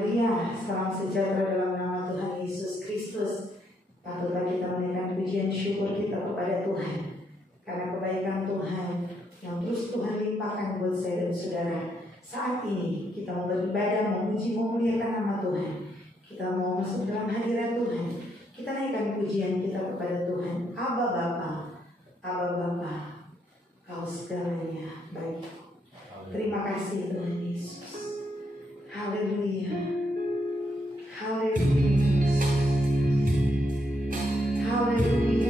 Haleluya, salam sejahtera dalam nama Tuhan Yesus Kristus. Patutlah kita menaikkan pujian syukur kita kepada Tuhan karena kebaikan Tuhan yang terus Tuhan limpahkan buat saya dan saudara. Saat ini kita mau beribadah, memuji, memuliakan nama Tuhan. Kita mau masuk dalam hadirat Tuhan. Kita naikkan pujian kita kepada Tuhan. Aba Bapa, Aba Bapa, Kau segalanya baik. Terima kasih Tuhan Yesus. Haleluya. Haleluya. Haleluya.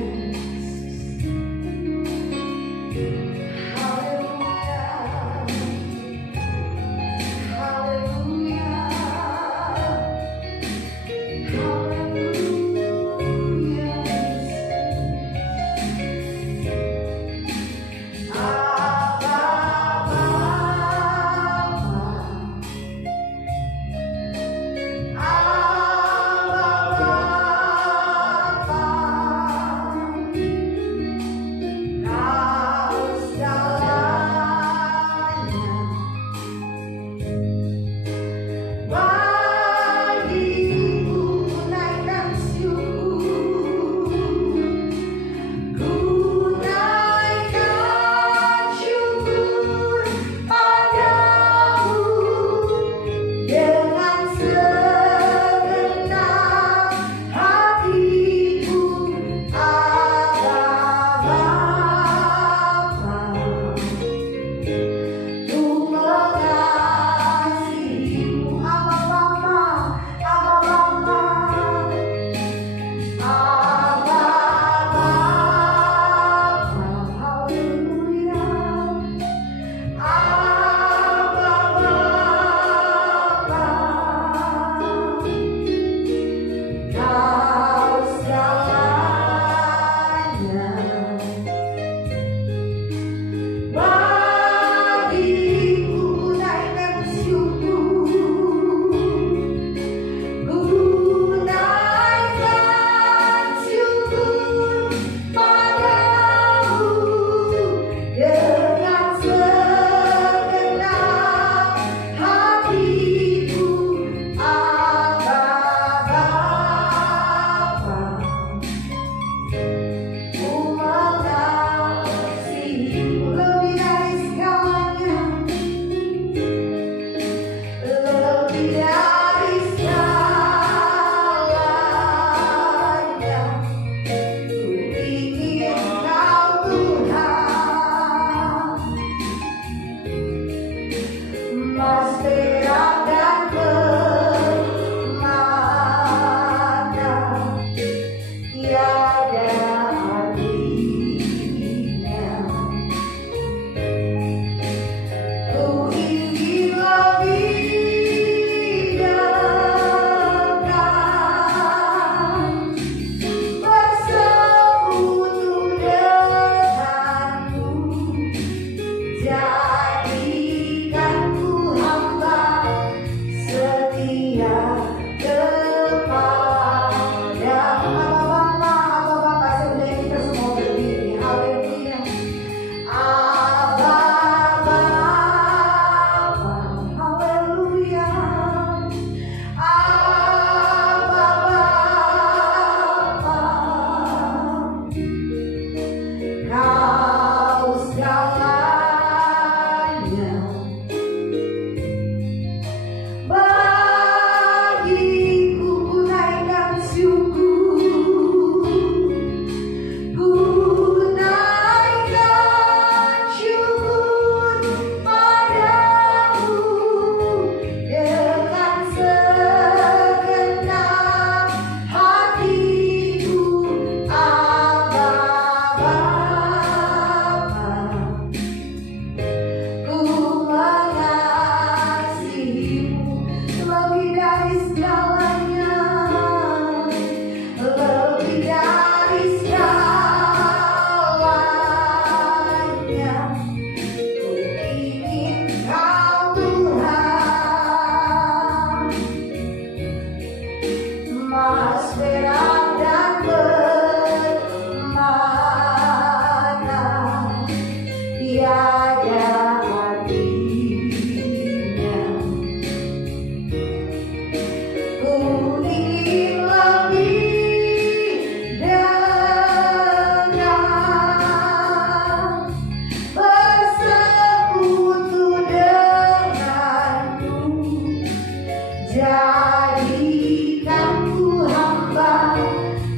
Jadikan ku hamba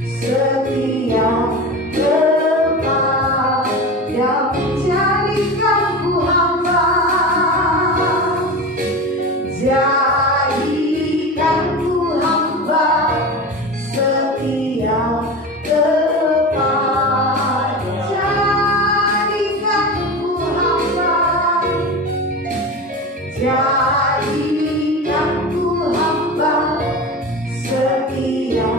setia tepat, yang menjadikan ku hamba. Jadikan ku hamba setia tepat, jadikan ku hamba. Jadikan ku hamba setia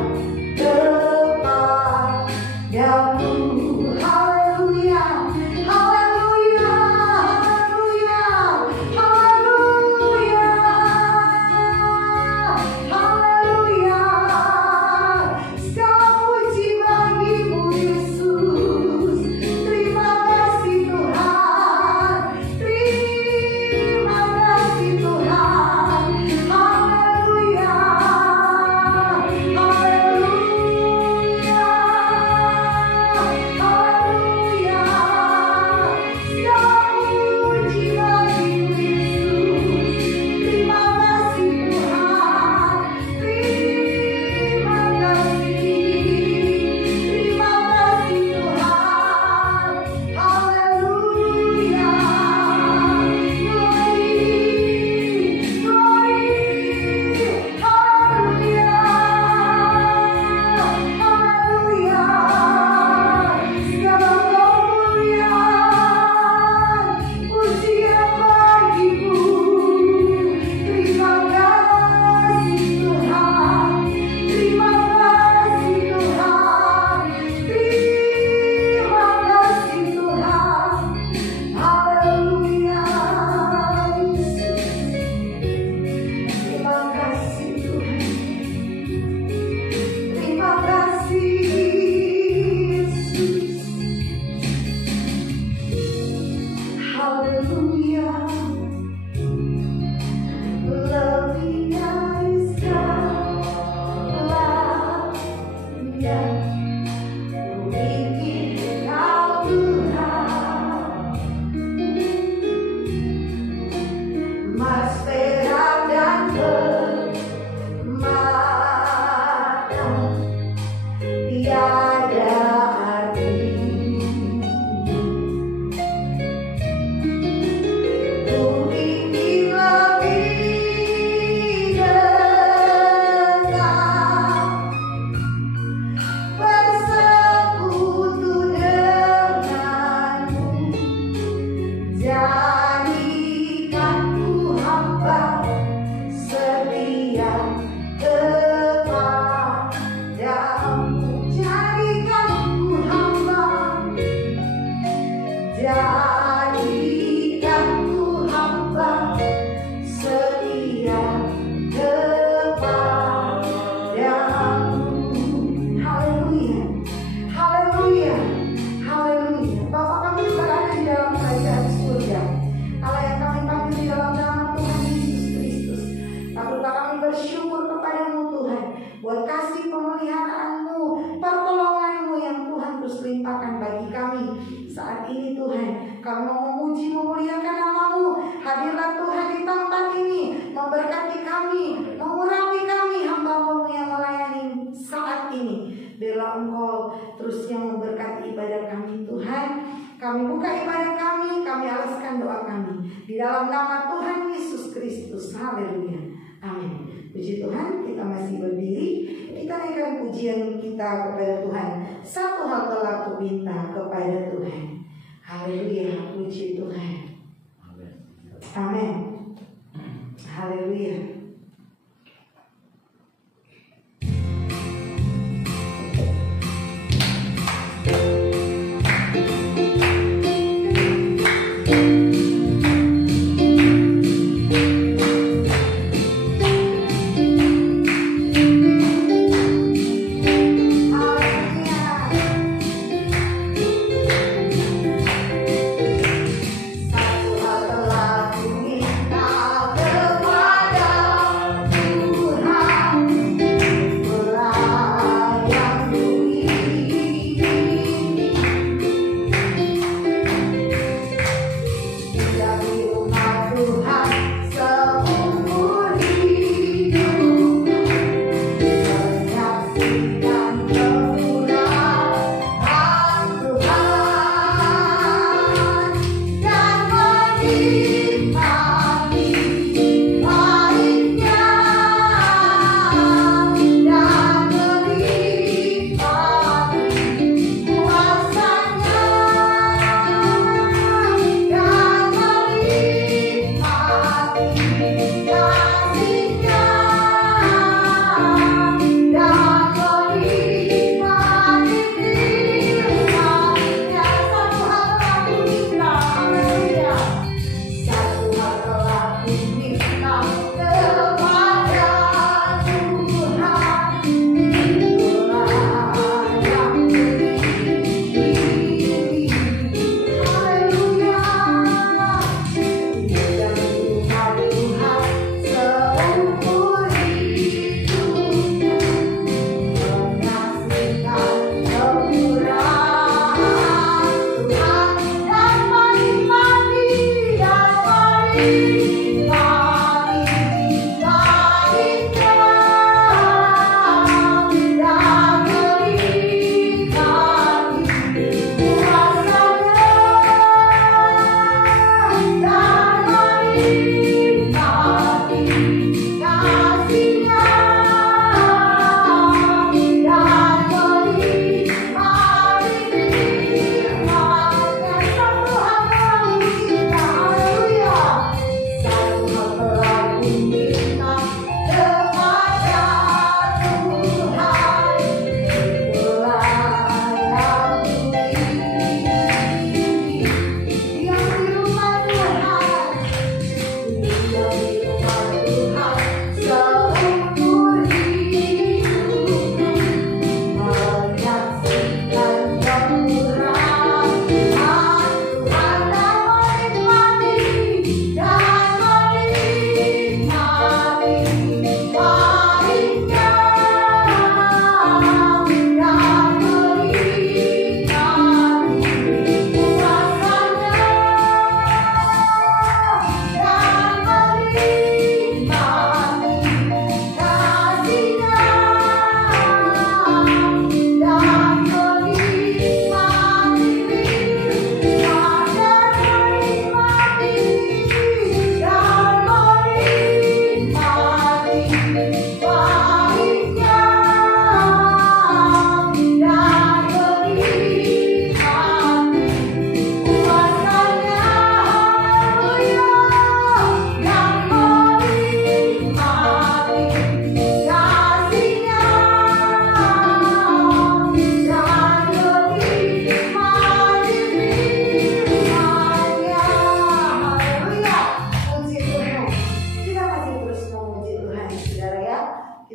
tepat, padamu. Haleluya, haleluya, haleluya, haleluya, haleluya. Segala puji bagimu Yesus. Terima kasih Tuhan, terima kasih Tuhan. Haleluya, haleluya, haleluya. Segala puji bagimu Yesus. Terima kasih Tuhan, terima kasih Tuhan. Haleluya, glory, glory, haleluya, haleluya. Segala kemuliaan, pujian bagimu. Terima kasih Tuhan, terima kasih Tuhan, terima kasih Tuhan. Haleluya, Yesus. Terima kasih Tuhan, terima kasih Yesus. Haleluya, lebih dari segalanya, ku ingin Kau Tuhan. Emas, perak, dan permata tiada arti. Ku ingin lebih dekat, bersekutu denganmu. Jadikan ku hamba setia kepadamu. Jadikan ku hamba, jadikan ku hamba setia kepadamu. Haleluya, haleluya, haleluya. Bapa kami berada di dalam kerajaan surga. Allah yang kami panggil di dalam nama Tuhan Yesus Kristus. Patutlah kami bersyukur kepadamu Tuhan, buat kasih pemeliharaanmu, pertolonganmu yang Tuhan terus limpahkan bagi kami saat ini Tuhan. Kami mau memuji memuliakan namamu. Hadirlah Tuhan di tempat ini, memberkati kami, mengurapi kami hamba-Mu yang melayani saat ini. Biarlah Engkau terus yang memberkati ibadah kami Tuhan. Kami buka ibadah kami alaskan doa kami di dalam nama Tuhan Yesus Kristus. Haleluya, amin. Puji Tuhan, kita masih berdiri. Kita naikkan pujian kita kepada Tuhan. Satu hal telah ku minta kepada Tuhan. Haleluya, puji Tuhan. Amin. Haleluya. Haleluya.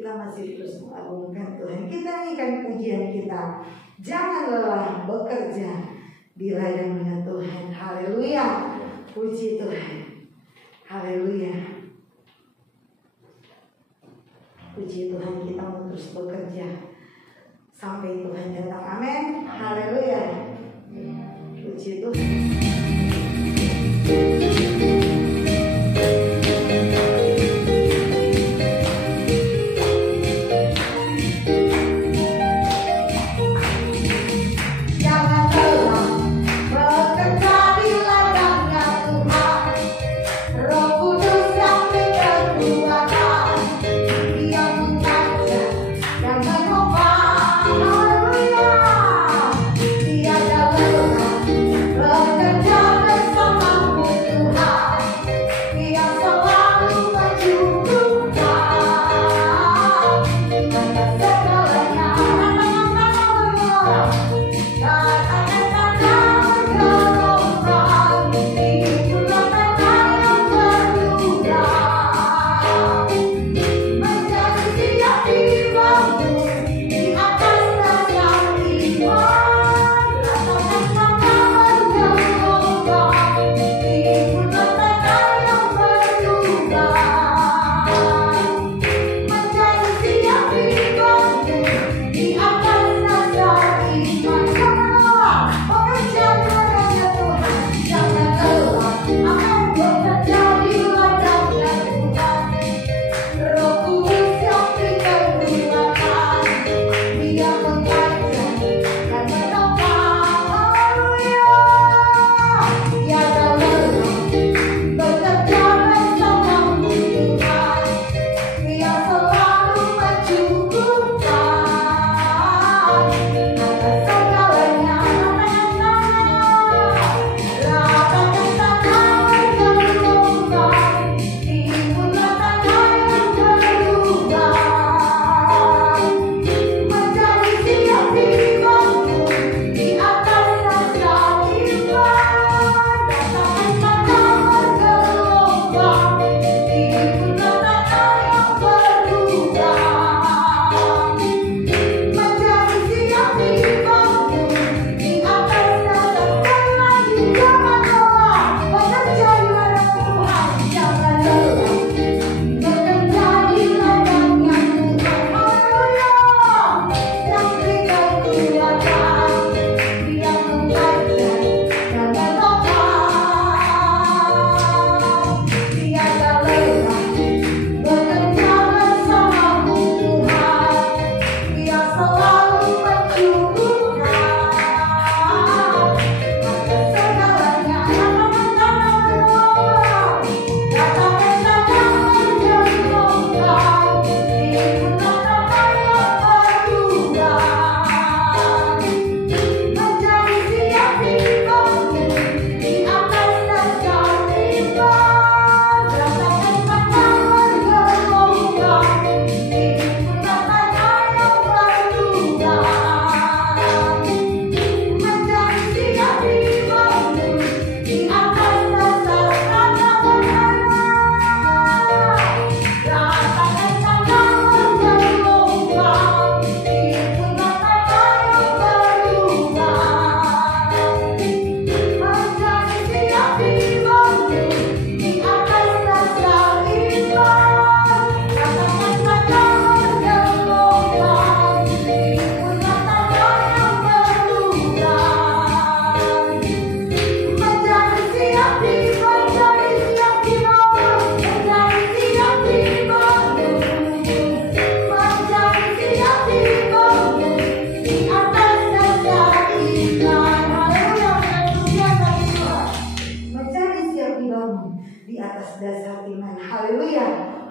kita masih terus mengagungkan Tuhan. Kita nyanyikan pujian kita. Jangan lelah bekerja di ladangnya Tuhan. Haleluya. Puji Tuhan. Haleluya. Puji Tuhan, kita mau terus bekerja sampai Tuhan datang. Amin. Haleluya. Puji Tuhan.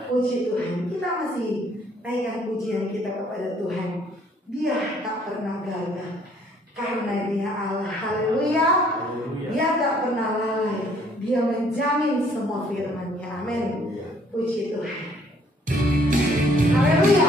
Puji Tuhan, kita masih naikkan pujian kita kepada Tuhan. Dia tak pernah gagal karena Dia Allah. Haleluya. Dia tak pernah lalai. Dia menjamin semua firman-Nya. Amin. Puji Tuhan. Haleluya.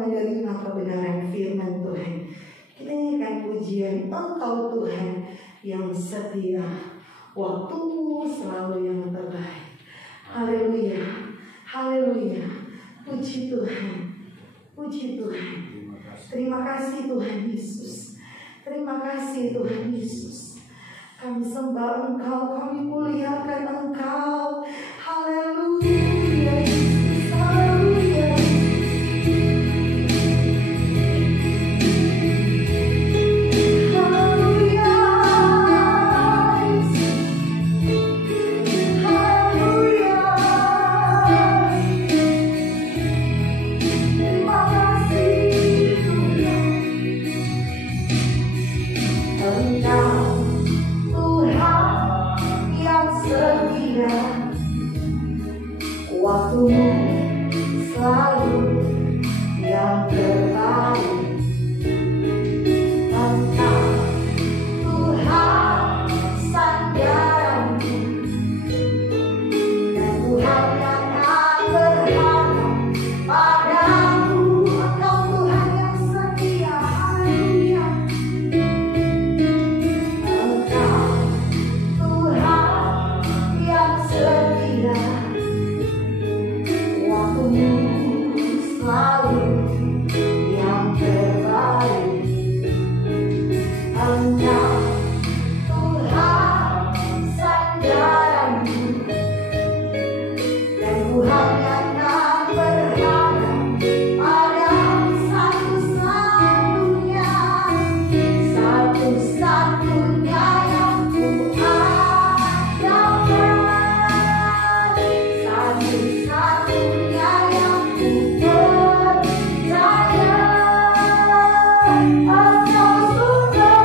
menerima kebenaran firman Tuhan. Kita nyanyikan pujian Engkau Tuhan yang setia, waktumu selalu yang terbaik. Haleluya, haleluya. Puji Tuhan, puji Tuhan. Terima kasih Tuhan Yesus. Terima kasih Tuhan Yesus. Kami sembah Engkau, kami muliakan Engkau. Haleluya, Yesus, haleluya. Waktumu selalu yang terbaik. Engkau Tuhan sandaranku, dan Tuhan yang tak berharap padamu. Engkau Tuhan yang setia, haleluya. Engkau Tuhan yang setia, selalu yang terbaik. Engkau Tuhan sandaranku, dan Tuhan yang tak berharap padamu. Satu-satunya yang ku andalkan, satu-satunya yang ku percaya. Engkau sumber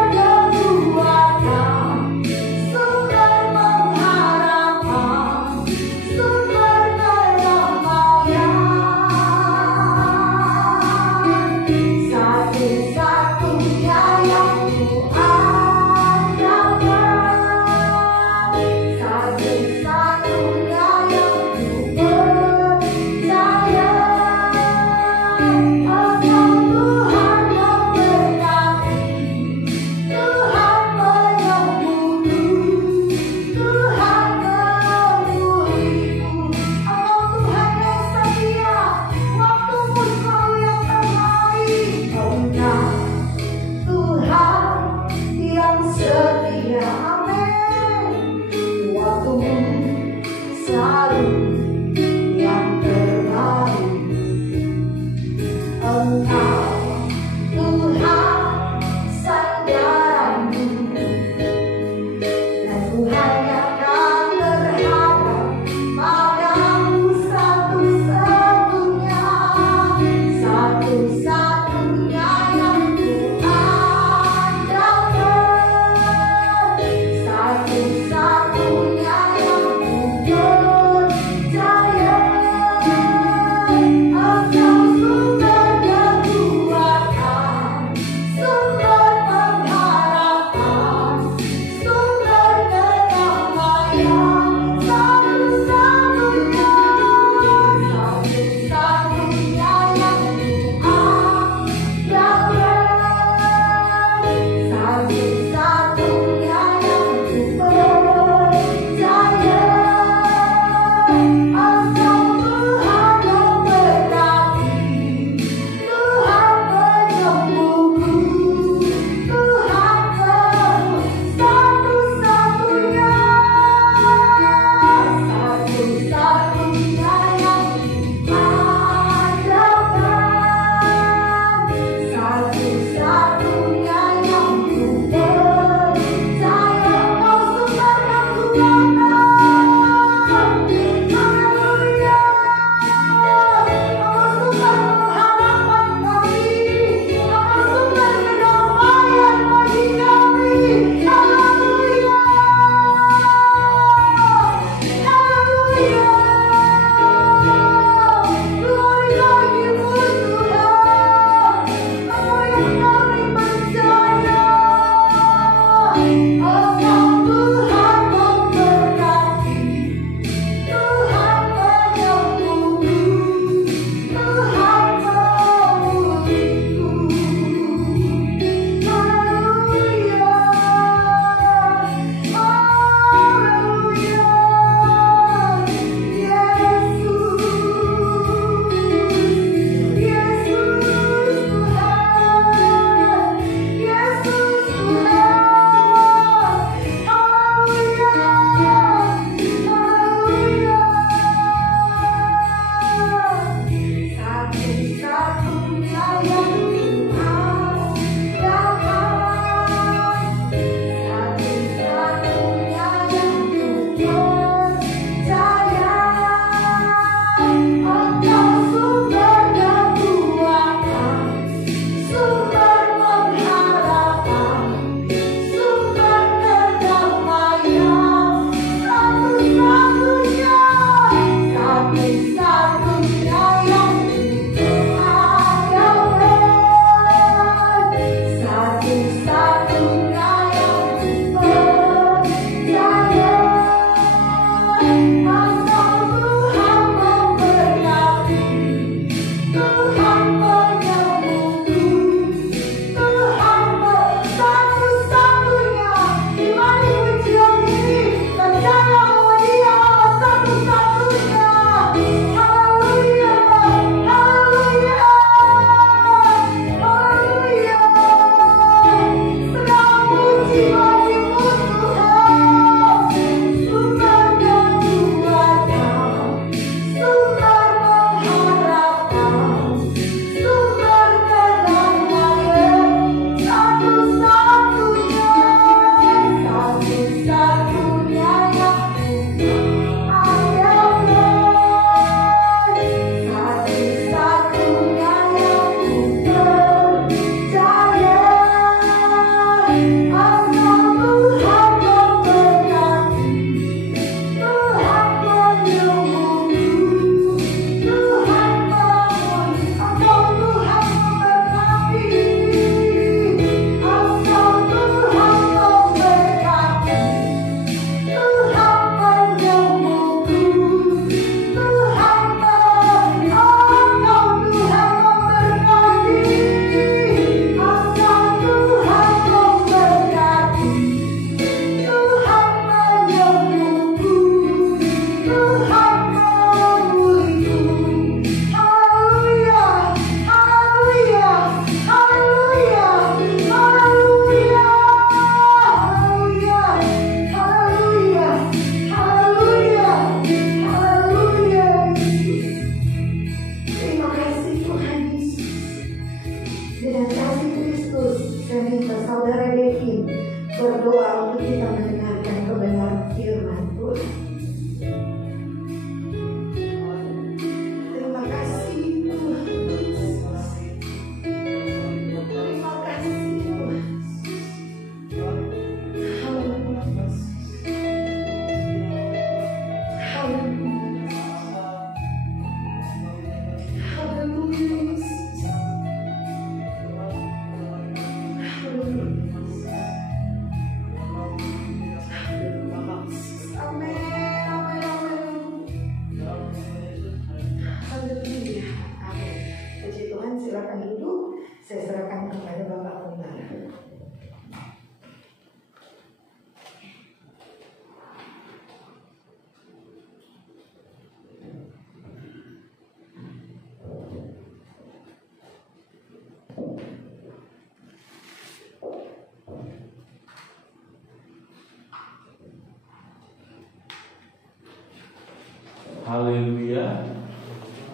Haleluya.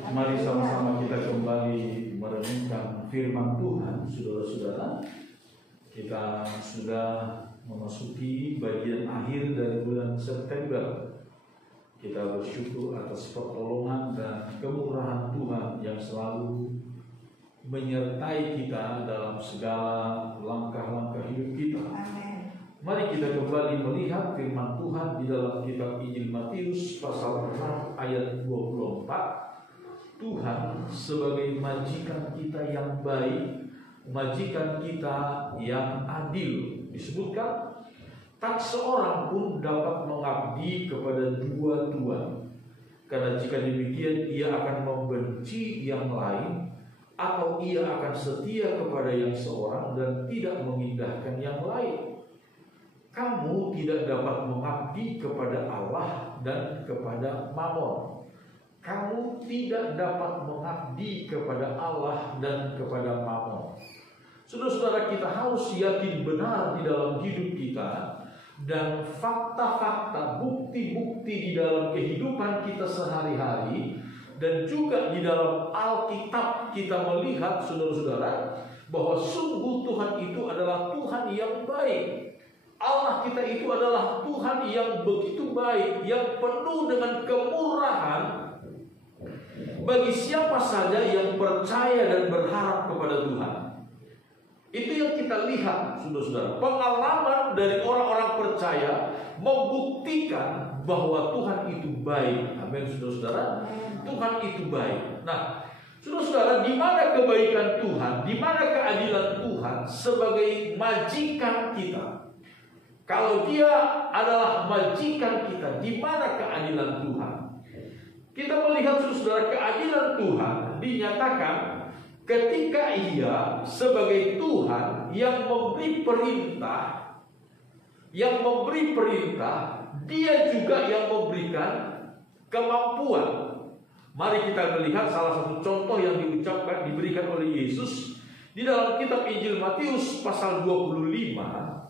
Mari sama-sama kita kembali merenungkan firman Tuhan, saudara-saudara. Kita sudah memasuki bagian akhir dari bulan September. Kita bersyukur atas pertolongan dan kemurahan Tuhan yang selalu menyertai kita dalam segala langkah-langkah hidup kita. Mari kita kembali melihat firman Tuhan di dalam kitab Injil Matius pasal 4 ayat 24. Tuhan sebagai majikan kita yang baik, majikan kita yang adil. Disebutkan, tak seorang pun dapat mengabdi kepada dua tuan, karena jika demikian ia akan membenci yang lain, atau ia akan setia kepada yang seorang dan tidak mengindahkan yang lain. Kamu tidak dapat mengabdi kepada Allah dan kepada Mammon. Kamu tidak dapat mengabdi kepada Allah dan kepada Mammon. Saudara-saudara, kita harus yakin benar di dalam hidup kita, dan fakta-fakta, bukti-bukti di dalam kehidupan kita sehari-hari, dan juga di dalam Alkitab kita melihat, saudara-saudara, bahwa sungguh Tuhan itu adalah Tuhan yang baik. Allah kita itu adalah Tuhan yang begitu baik, yang penuh dengan kemurahan bagi siapa saja yang percaya dan berharap kepada Tuhan. Itu yang kita lihat, saudara-saudara. Pengalaman dari orang-orang percaya membuktikan bahwa Tuhan itu baik. Amin, saudara-saudara. Tuhan itu baik. Nah, saudara-saudara, di mana kebaikan Tuhan, di mana keadilan Tuhan sebagai majikan kita? Kalau Dia adalah majikan kita, di mana keadilan Tuhan? Kita melihat, saudara, keadilan Tuhan dinyatakan ketika Ia sebagai Tuhan yang memberi perintah, Dia juga yang memberikan kemampuan. Mari kita melihat salah satu contoh yang diberikan oleh Yesus di dalam kitab Injil Matius pasal 25.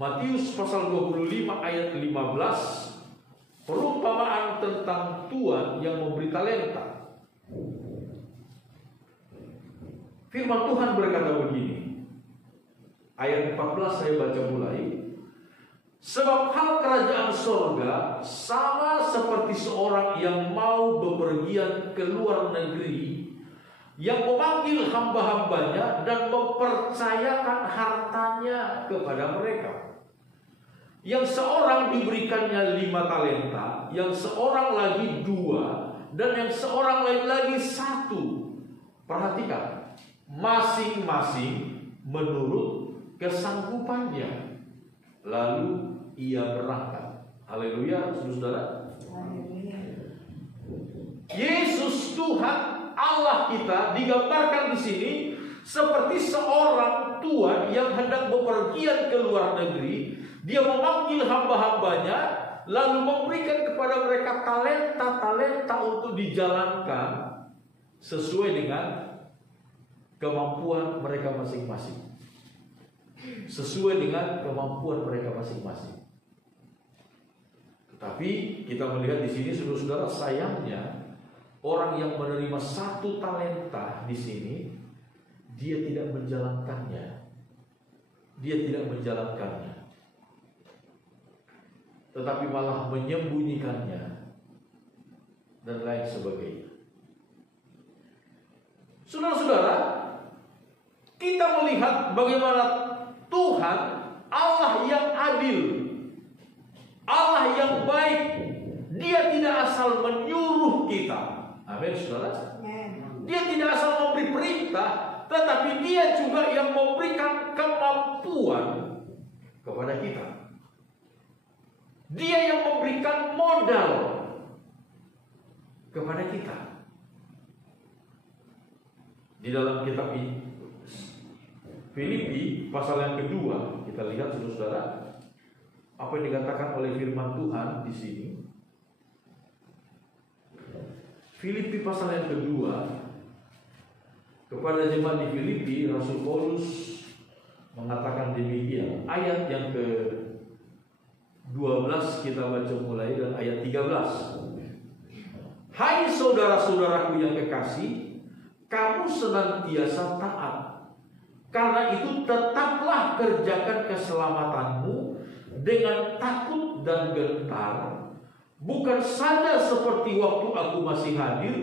Matius pasal 25 ayat 15, perumpamaan tentang tuan yang memberi talenta. Firman Tuhan berkata begini, ayat 14 saya baca mulai. Sebab hal kerajaan sorga sama seperti seorang yang mau bepergian ke luar negeri, yang memanggil hamba-hambanya dan mempercayakan hartanya kepada mereka. Yang seorang diberikannya 5 talenta, yang seorang lagi 2, dan yang seorang lain lagi 1. Perhatikan, masing-masing menurut kesanggupannya. Lalu ia berangkat. Haleluya, saudara. Yesus Tuhan Allah kita digambarkan di sini seperti seorang tuan yang hendak bepergian ke luar negeri. Dia memanggil hamba-hambanya, lalu memberikan kepada mereka talenta-talenta untuk dijalankan sesuai dengan kemampuan mereka masing-masing. Sesuai dengan kemampuan mereka masing-masing. Tetapi kita melihat di sini, saudara-saudara, sayangnya orang yang menerima 1 talenta di sini, dia tidak menjalankannya. Tetapi malah menyembunyikannya dan lain sebagainya. Saudara-saudara, kita melihat bagaimana Tuhan Allah yang adil, Allah yang baik. Dia tidak asal menyuruh kita. Amin, saudara. Dia tidak asal memberi perintah, tetapi Dia juga yang memberikan kemampuan kepada kita. Dia yang memberikan modal kepada kita. Di dalam kitab Filipi pasal yang kedua, kita lihat, saudara-saudara, apa yang dikatakan oleh firman Tuhan di sini. Filipi pasal yang kedua, kepada jemaat di Filipi, Rasul Paulus mengatakan demikian. Ayat yang ke-12 kita baca mulai dan ayat 13. Hai saudara-saudaraku yang kekasih, kamu senantiasa taat. Karena itu tetaplah kerjakan keselamatanmu dengan takut dan gentar, bukan saja seperti waktu aku masih hadir,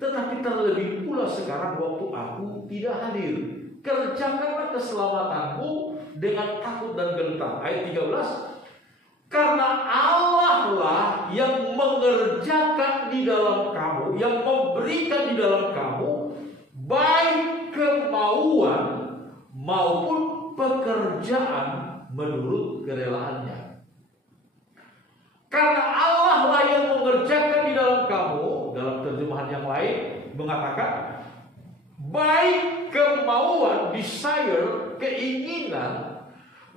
tetapi terlebih pula sekarang waktu aku tidak hadir. Kerjakanlah keselamatanmu dengan takut dan gentar. Ayat 13. Karena Allah lah yang mengerjakan di dalam kamu, yang memberikan di dalam kamu baik kemauan maupun pekerjaan menurut kerelaannya. Karena Allah lah yang mengerjakan di dalam kamu, dalam terjemahan yang lain mengatakan baik kemauan, desire, keinginan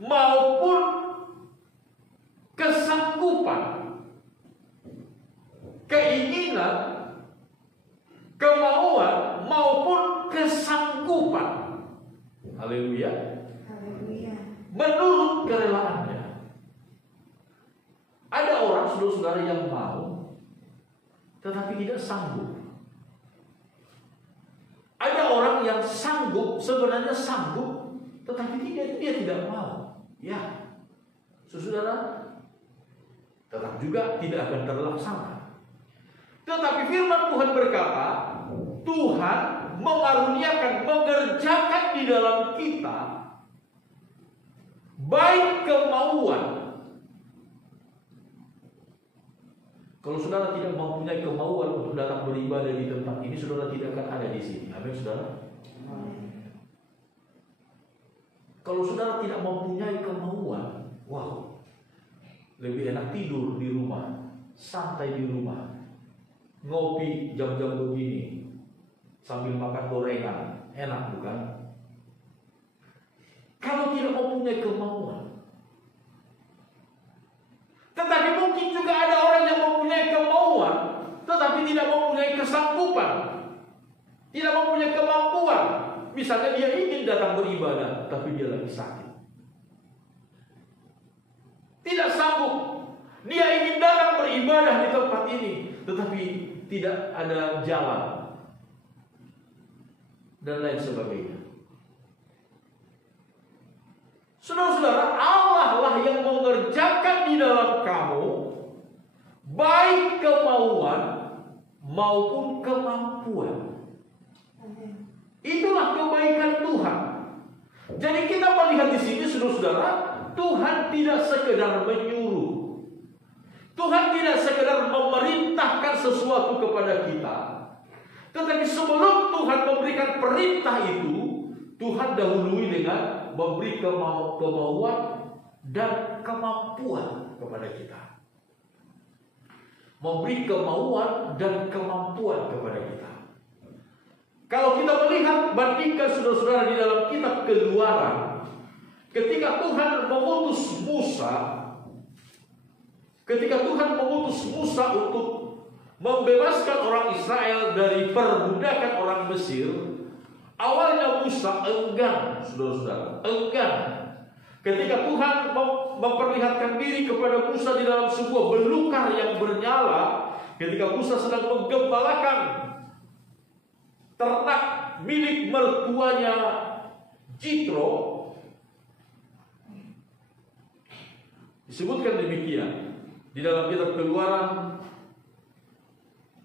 maupun kesanggupan. Keinginan, kemauan maupun kesanggupan. Haleluya. Menurut kerelaannya. Ada orang saudara-saudara yang mau tetapi tidak sanggup. Ada orang yang sanggup, sebenarnya sanggup, tetapi dia tidak mau. Ya, saudara, tetap juga tidak akan terlaksana. Tetapi firman Tuhan berkata, Tuhan mengaruniakan, mengerjakan di dalam kita baik kemauan. Kalau saudara tidak mempunyai kemauan untuk datang beribadah di tempat ini, saudara tidak akan ada di sini. Amin, saudara. Kalau saudara tidak mempunyai kemauan, wow, lebih enak tidur di rumah, santai di rumah, ngopi jam-jam begini, sambil makan gorengan, enak bukan? Kalau tidak mempunyai kemauan. Tetapi mungkin juga ada orang yang mempunyai kemauan, tetapi tidak mempunyai kesanggupan, tidak mempunyai kemampuan. Misalnya dia ingin datang beribadah, tapi dia lagi sakit, tidak sanggup. Dia ingin datang beribadah di tempat ini, tetapi tidak ada jalan dan lain sebagainya. Saudara-saudara, Allah lah yang mengerjakan di dalam kamu baik kemauan maupun kemampuan. Itulah kebaikan Tuhan. Jadi kita melihat di sini, saudara-saudara, Tuhan tidak sekedar menyuruh, Tuhan tidak sekedar memerintahkan sesuatu kepada kita, tetapi sebelum Tuhan memberikan perintah itu, Tuhan dahului dengan memberi kemauan dan kemampuan kepada kita. Memberi kemauan dan kemampuan kepada kita. Kalau kita melihat, bandingkan saudara-saudara di dalam kitab Keluaran, ketika Tuhan mengutus Musa untuk membebaskan orang Israel dari perbudakan orang Mesir, awalnya Musa enggan, saudara-saudara, enggan. Ketika Tuhan memperlihatkan diri kepada Musa di dalam sebuah belukar yang bernyala, ketika Musa sedang menggembalakan ternak milik mertuanya Jitro, disebutkan demikian di dalam kitab Keluaran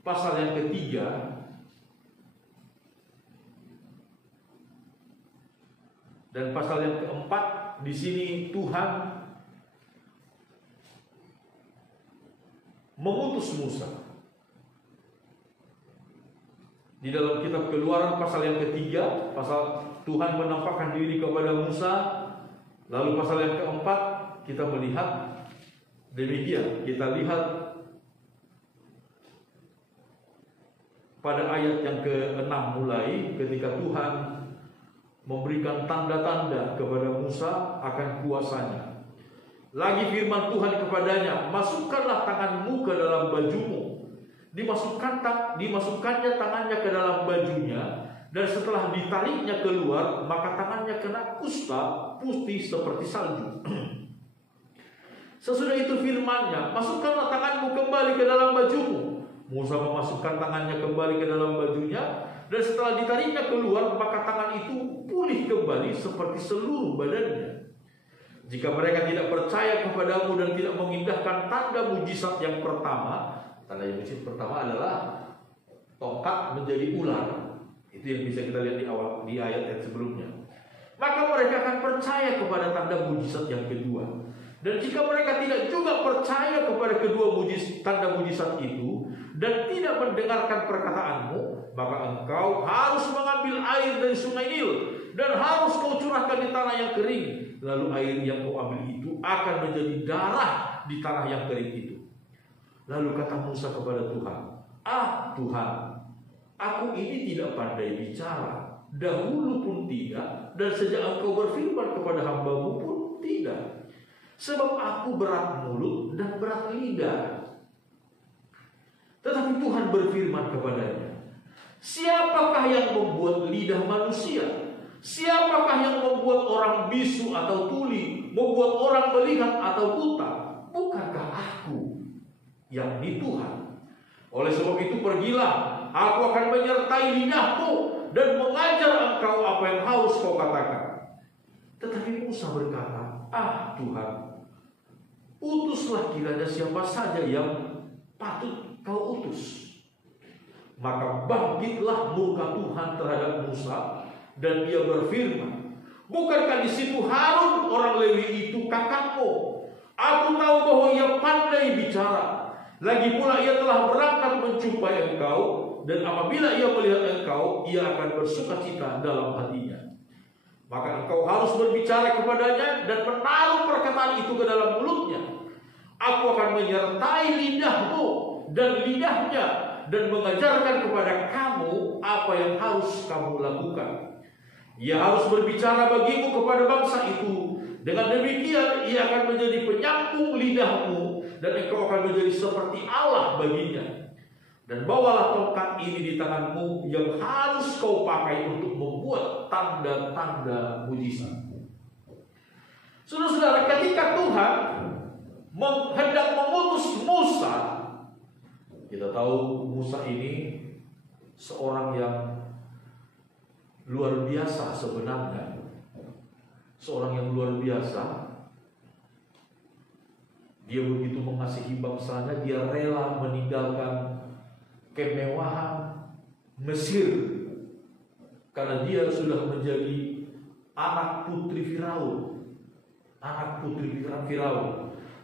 pasal yang ketiga dan pasal yang keempat. Di sini Tuhan mengutus Musa. Di dalam kitab Keluaran pasal yang ketiga, pasal Tuhan menampakkan diri kepada Musa. Lalu pasal yang keempat kita melihat demikian. Kita lihat pada ayat yang ke-6 mulai, ketika Tuhan memberikan tanda-tanda kepada Musa akan kuasanya. Lagi firman Tuhan kepadanya, masukkanlah tanganmu ke dalam bajumu. Dimasukkannya tangannya ke dalam bajunya, dan setelah ditariknya keluar, maka tangannya kena kusta putih seperti salju. Sesudah itu firman-Nya, masukkanlah tanganmu kembali ke dalam bajumu. Musa memasukkan tangannya kembali ke dalam bajunya, dan setelah ditariknya keluar, maka tangan itu pulih kembali seperti seluruh badannya. Jika mereka tidak percaya kepadamu dan tidak mengindahkan tanda mujizat yang pertama, tanda mujizat pertama adalah tongkat menjadi ular. Itu yang bisa kita lihat di ayat sebelumnya. Maka mereka akan percaya kepada tanda mujizat yang kedua. Dan jika mereka tidak juga percaya kepada kedua tanda mujizat itu dan tidak mendengarkan perkataanmu, maka engkau harus mengambil air dari sungai Nil dan harus kau curahkan di tanah yang kering. Lalu air yang kau ambil itu akan menjadi darah di tanah yang kering itu. Lalu kata Musa kepada Tuhan, Tuhan, aku ini tidak pandai bicara, dahulu pun tidak, dan sejak engkau berfirman kepada hamba-Mu pun tidak. Sebab aku berat mulut dan berat lidah. Tetapi Tuhan berfirman kepadanya, siapakah yang membuat lidah manusia? Siapakah yang membuat orang bisu atau tuli, membuat orang melihat atau buta? Bukankah aku, yakni Tuhan? Oleh sebab itu pergilah, aku akan menyertai lidahmu dan mengajar engkau apa yang harus kau katakan. Tetapi Musa berkata, Tuhan, utuslah kiranya siapa saja yang patut kau utus. Maka bangkitlah murka Tuhan terhadap Musa, dan dia berfirman, bukankah di situ Harun orang Lewi itu kakakmu? Aku tahu bahwa ia pandai bicara. Lagi pula ia telah berangkat menjumpai engkau, dan apabila ia melihat engkau, ia akan bersukacita dalam hatinya. Maka engkau harus berbicara kepadanya dan menaruh perkataan itu ke dalam mulutnya. Aku akan menyertai lidahmu dan lidahnya dan mengajarkan kepada kamu apa yang harus kamu lakukan. Ia harus berbicara bagimu kepada bangsa itu. Dengan demikian ia akan menjadi penyambung lidahmu dan engkau akan menjadi seperti Allah baginya. Dan bawalah tongkat ini di tanganmu yang harus kau pakai untuk membuat tanda-tanda mujizat. Saudara-saudara, ketika Tuhan hendak mengutus Musa, kita tahu Musa ini seorang yang luar biasa sebenarnya. Seorang yang luar biasa. Dia begitu mengasihi bangsanya, dia rela meninggalkan kemewahan Mesir karena dia sudah menjadi anak putri Firaun,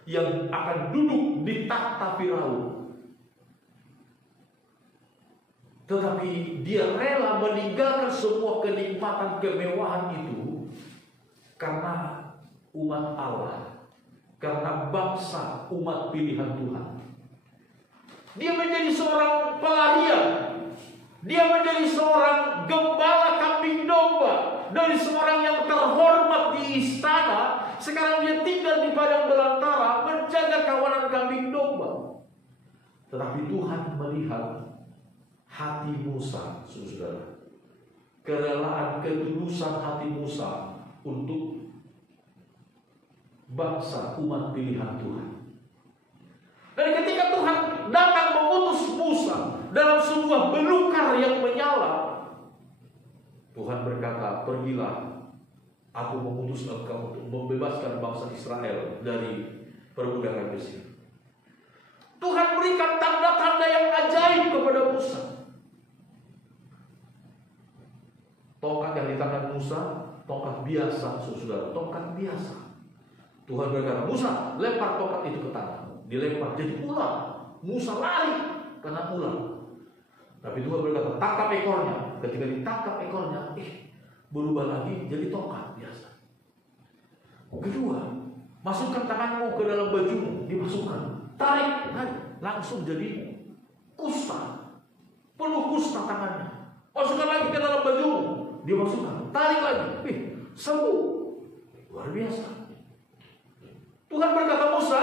yang akan duduk di takhta Firaun. Tetapi dia rela meninggalkan semua kenikmatan kemewahan itu karena umat Allah, karena bangsa umat pilihan Tuhan. Dia menjadi seorang pelarian. Dia menjadi seorang gembala kambing domba. Dari seorang yang terhormat di istana, sekarang dia tinggal di padang belantara menjaga kawanan kambing domba. Tetapi Tuhan melihat hati Musa, saudara. Kerelaan, ketulusan hati Musa untuk bangsa umat pilihan Tuhan. Dan ketika Tuhan datang mengutus Musa dalam sebuah belukar yang menyala, Tuhan berkata, pergilah, aku mengutus engkau untuk membebaskan bangsa Israel dari perbudakan Mesir. Tuhan berikan tanda-tanda yang ajaib kepada Musa. Tongkat yang di tangan Musa, tongkat biasa, saudara, tongkat biasa. Tuhan berkata, Musa, lempar tongkat itu ke tanah. Dilempar jadi ular. Musa lari karena ular. Tapi Tuhan berkata, tangkap ekornya. Ketika ditangkap ekornya, berubah lagi jadi tongkat biasa. Kedua, masukkan tanganmu ke dalam bajumu, dimasukkan, tarik, langsung jadi kusta, penuh kusta tangannya. Masukkan lagi ke dalam bajumu, dimasukkan, tarik lagi, sembuh. Luar biasa. Tuhan berkata, Musa,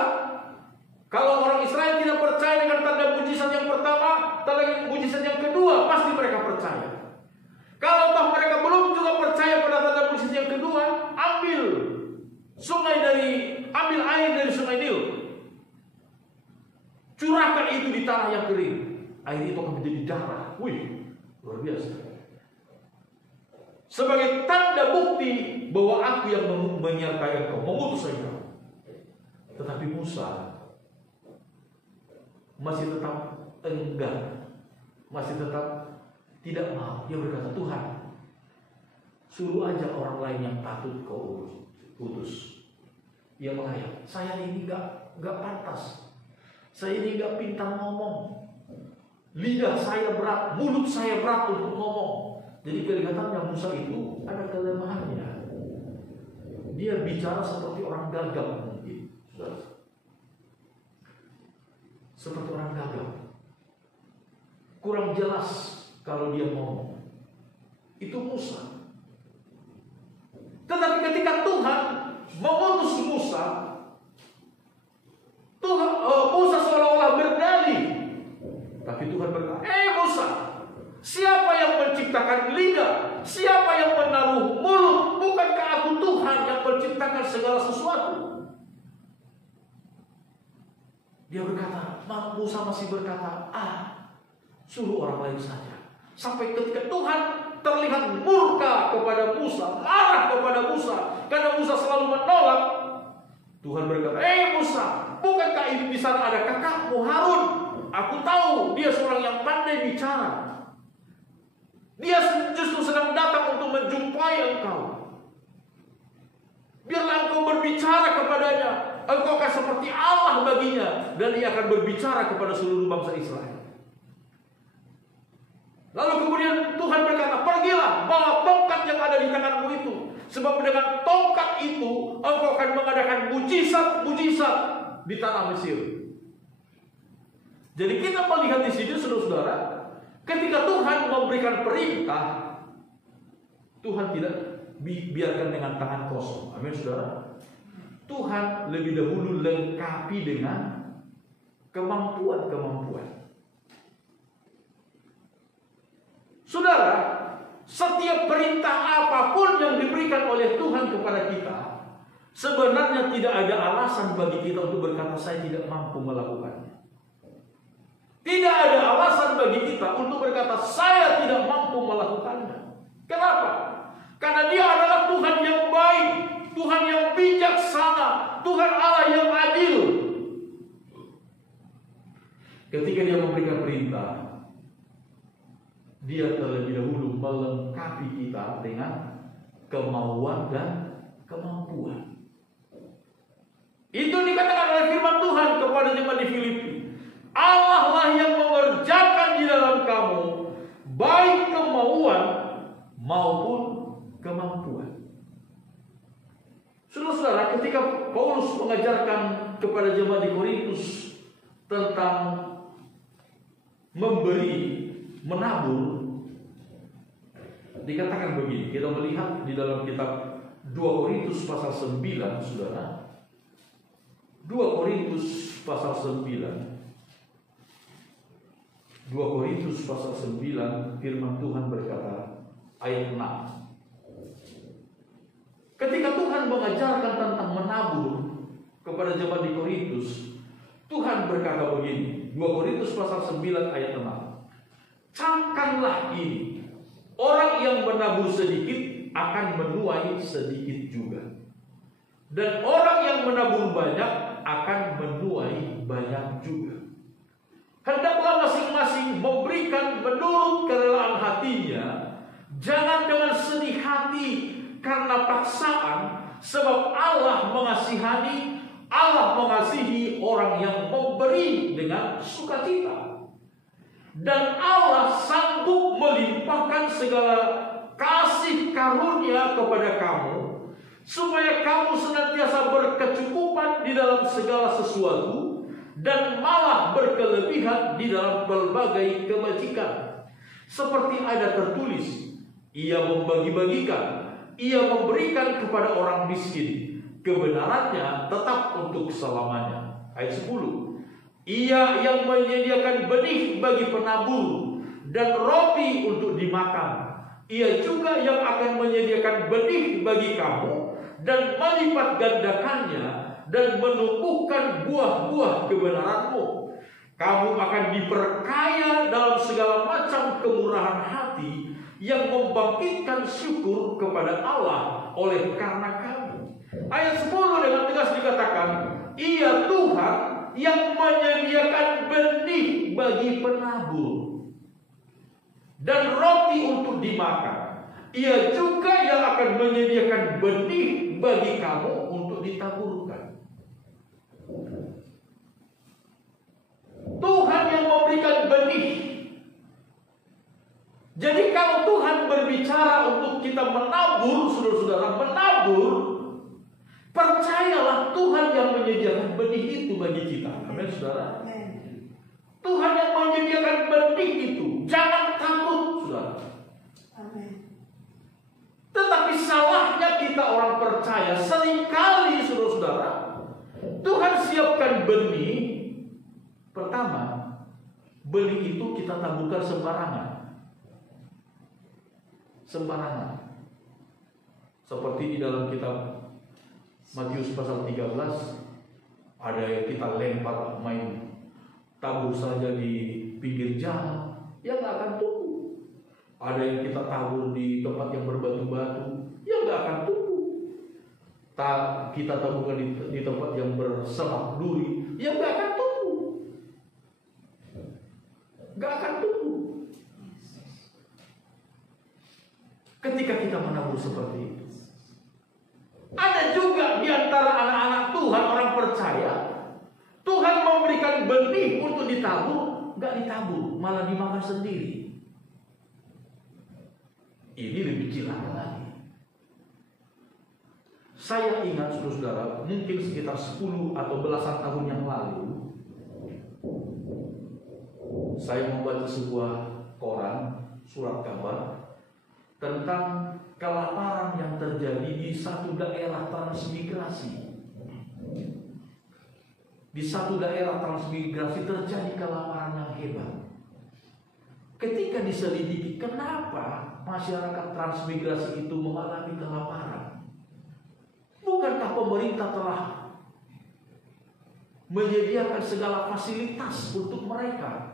kalau orang Israel tidak percaya dengan tanda mujizat yang pertama, tanda mujizat yang kedua, pasti mereka percaya. Kalau toh mereka belum juga percaya pada tanda mujizat yang kedua, ambil air dari sungai Nil, curahkan itu di tanah yang kering. air itu akan menjadi darah. Wih, luar biasa. Sebagai tanda bukti bahwa aku yang menyertai engkau, mengutus engkau. Tetapi Musa masih tetap enggan, masih tetap tidak mau. Dia berkata, Tuhan, suruh aja orang lain yang patut kau utus. Dia mengayat, saya ini gak pantas. Saya ini gak pintar ngomong. Lidah saya berat, mulut saya berat untuk ngomong. Jadi kelihatannya Musa itu ada kelemahannya. Dia bicara seperti orang gagal mungkin. Seperti orang gagal. Kurang jelas kalau dia ngomong. Itu Musa. Tetapi ketika Tuhan mengutus Musa, Musa seolah-olah berdalih. Tapi Tuhan berkata, Musa, siapa yang menciptakan lidah? Siapa yang menaruh mulut? Bukankah aku Tuhan yang menciptakan segala sesuatu? Dia berkata, Musa masih berkata, suruh orang lain saja. Sampai ketika Tuhan terlihat murka kepada Musa, marah kepada Musa, karena Musa selalu menolak. Tuhan berkata, Musa, bukankah di sana ada kakakmu Harun? Aku tahu dia seorang yang pandai bicara. Dia justru sedang datang untuk menjumpai engkau. Biarlah engkau berbicara kepadanya. Engkau akan seperti Allah baginya, dan ia akan berbicara kepada seluruh bangsa Israel. Lalu kemudian Tuhan berkata, pergilah, bawa tongkat yang ada di tanganmu itu. Sebab dengan tongkat itu engkau akan mengadakan mujizat-mujizat di tanah Mesir. Jadi kita melihat di sini, saudara-saudara, ketika Tuhan memberikan perintah, Tuhan tidak biarkan dengan tangan kosong. Amin, saudara. Tuhan lebih dahulu lengkapi dengan kemampuan-kemampuan. Saudara, setiap perintah apapun yang diberikan oleh Tuhan kepada kita, sebenarnya tidak ada alasan bagi kita untuk berkata, saya tidak mampu melakukannya. Tidak ada alasan bagi kita untuk berkata, saya tidak mampu melakukannya. Kenapa? Karena Dia adalah Tuhan yang baik, Tuhan yang bijaksana, Tuhan Allah yang adil. Ketika Dia memberikan perintah, Dia terlebih dahulu melengkapi kita dengan kemauan dan kemampuan. Itu dikatakan oleh firman Tuhan kepada jemaat di Filipi. Allah lah yang mengerjakan di dalam kamu baik kemauan maupun kemampuan. Saudara-saudara, ketika Paulus mengajarkan kepada jemaat di Korintus tentang memberi, menabur, dikatakan begini. Kita melihat di dalam kitab 2 Korintus pasal 9, saudara. 2 Korintus pasal 9. 2 Korintus pasal 9, firman Tuhan berkata, ayat 6. Ketika Tuhan mengajarkan tentang menabur kepada jemaat di Korintus, Tuhan berkata begini, 2 Korintus pasal 9 ayat 6. Camkanlah ini, orang yang menabur sedikit akan menuai sedikit juga, dan orang yang menabur banyak akan menuai banyak juga. Hendaklah masing-masing memberikan menurut kerelaan hatinya, jangan dengan sedih hati karena paksaan, sebab Allah mengasihi orang yang memberi dengan sukacita. Dan Allah sanggup melimpahkan segala kasih karunia kepada kamu, supaya kamu senantiasa berkecukupan di dalam segala sesuatu, dan malah berkelebihan di dalam berbagai kebajikan. Seperti ada tertulis, Ia membagi-bagikan, Ia memberikan kepada orang miskin, kebenarannya tetap untuk selamanya. Ayat 10. Ia yang menyediakan benih bagi penabur dan roti untuk dimakan. Ia juga yang akan menyediakan benih bagi kamu dan melipat gandakannya dan menumbuhkan buah-buah kebenaranmu. Kamu akan diperkaya dalam segala macam kemurahan hati yang membangkitkan syukur kepada Allah oleh karena kamu. Ayat 10 dengan tegas dikatakan, Ia Tuhan yang menyediakan benih bagi penabur dan roti untuk dimakan. Ia juga yang akan menyediakan benih bagi kamu untuk ditaburkan. Tuhan yang memberikan benih. Jadi kalau Tuhan berbicara untuk kita menabur, saudara-saudara, menabur, percayalah Tuhan yang menyediakan benih itu bagi kita. Amin, saudara. Tuhan yang menyediakan benih itu. Jangan takut, saudara. Amin. Tetapi salahnya kita orang percaya, seringkali saudara-saudara, Tuhan siapkan benih. Pertama, benih itu kita taburkan sembarangan. Sembarangan. Seperti di dalam kitab Matius pasal 13, ada yang kita lempar main tabur saja di pinggir jalan, yang gak akan tumbuh. Ada yang kita tabur di tempat yang berbatu-batu, yang gak akan tumbuh. Kita taburkan di tempat yang bersemak duri, yang gak akan tumbuh. Gak akan tumbuh. Ketika kita menabur seperti itu, ada juga di antara anak-anak Tuhan, orang percaya, Tuhan memberikan benih untuk ditabur, gak ditabur, malah dimakan sendiri. Ini lebih cilaka lagi. Saya ingat saudara-saudara, mungkin sekitar 10 atau belasan tahun yang lalu, saya membaca sebuah koran, surat kabar, tentang kelaparan yang terjadi di satu daerah transmigrasi. Di satu daerah transmigrasi terjadi kelaparan yang hebat. Ketika diselidiki kenapa masyarakat transmigrasi itu mengalami kelaparan, bukankah pemerintah telah menyediakan segala fasilitas untuk mereka?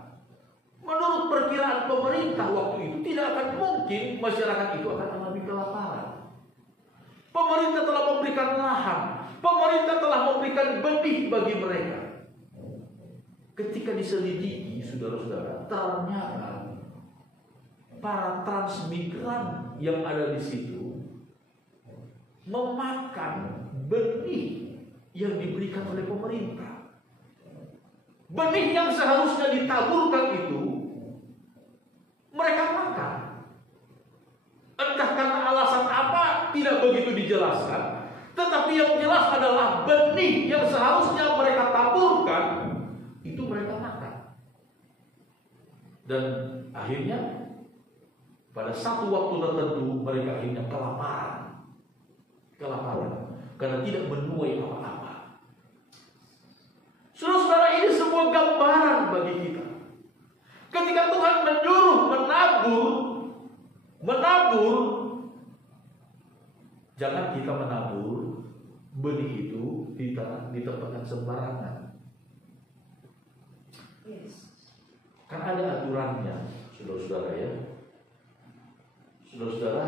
Menurut perkiraan pemerintah waktu itu, tidak akan mungkin masyarakat itu akan mengalami kelaparan. Pemerintah telah memberikan lahan, pemerintah telah memberikan benih bagi mereka. Ketika diselidiki, saudara-saudara, ternyata para transmigran yang ada di situ memakan benih yang diberikan oleh pemerintah. Benih yang seharusnya ditaburkan itu mereka makan. Entah karena alasan apa tidak begitu dijelaskan, tetapi yang jelas adalah benih yang seharusnya mereka taburkan itu mereka makan. Dan akhirnya pada satu waktu tertentu mereka akhirnya kelaparan. Karena tidak menuai apa-apa. Saudara-saudara, ini sebuah gambaran bagi kita. Ketika Tuhan menyuruh menabur, jangan kita menabur benih itu di tempat yang sembarangan. Yes. Kan ada aturannya, saudara-saudara ya. Saudara-saudara,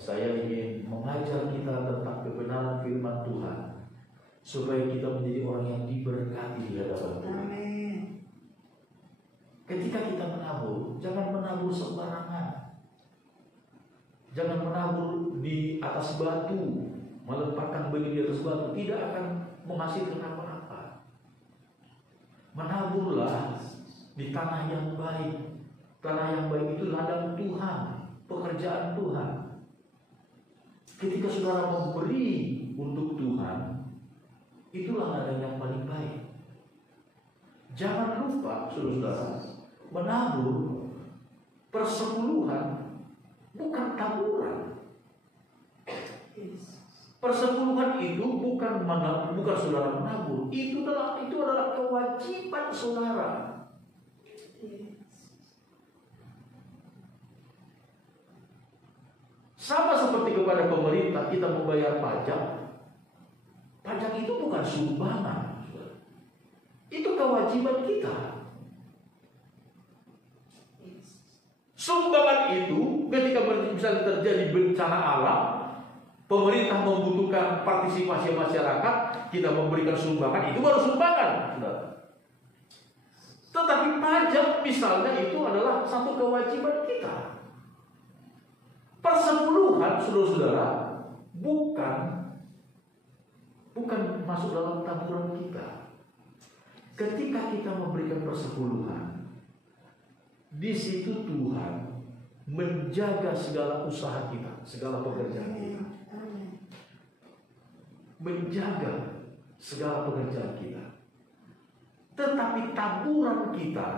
saya ingin mengajar kita tentang kebenaran firman Tuhan, supaya kita menjadi orang yang diberkati di hadapan Tuhan. Amin. Ketika kita menabur, jangan menabur sembarangan. Jangan menabur di atas batu, melemparkan benih di atas batu, tidak akan menghasilkan apa-apa. Menaburlah di tanah yang baik. Tanah yang baik itu ladang Tuhan, pekerjaan Tuhan. Ketika saudara memberi untuk Tuhan, itulah ladang yang paling baik. Jangan lupa, saudara-saudara, menabur persepuluhan bukan taburan. Persepuluhan itu bukan saudara menabur, itu adalah kewajiban saudara. Sama seperti kepada pemerintah kita membayar pajak. Pajak itu bukan sumbangan, itu kewajiban kita. Sumbangan itu ketika misalnya terjadi bencana alam, pemerintah membutuhkan partisipasi masyarakat, kita memberikan sumbangan, itu baru sumbangan, saudara. Tetapi pajak misalnya itu adalah satu kewajiban kita. Persepuluhan, saudara-saudara, bukan masuk dalam tabungan kita. Ketika kita memberikan persepuluhan, di situ Tuhan menjaga segala usaha kita, segala pekerjaan kita. Menjaga segala pekerjaan kita. Tetapi taburan kita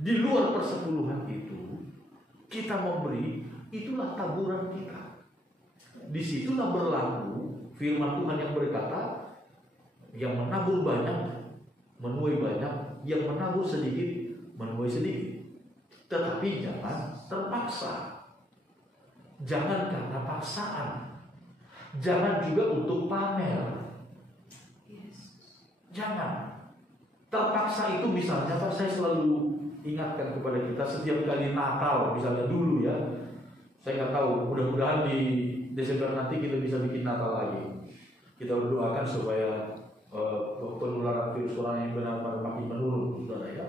di luar persepuluhan itu, kita memberi, itulah taburan kita. Disitulah berlaku firman Tuhan yang berkata, yang menabur banyak menuai banyak, yang menabur sedikit menuai sedikit. Tetapi jangan terpaksa, jangan karena paksaan, jangan juga untuk pamer. Jangan terpaksa. Itu misalnya, Pak, saya selalu ingatkan kepada kita setiap kali Natal, misalnya dulu ya, saya nggak tahu, mudah-mudahan di Desember nanti kita bisa bikin Natal lagi. Kita berdoakan supaya penularan virus corona yang benar-benar makin menurun, saudara ya.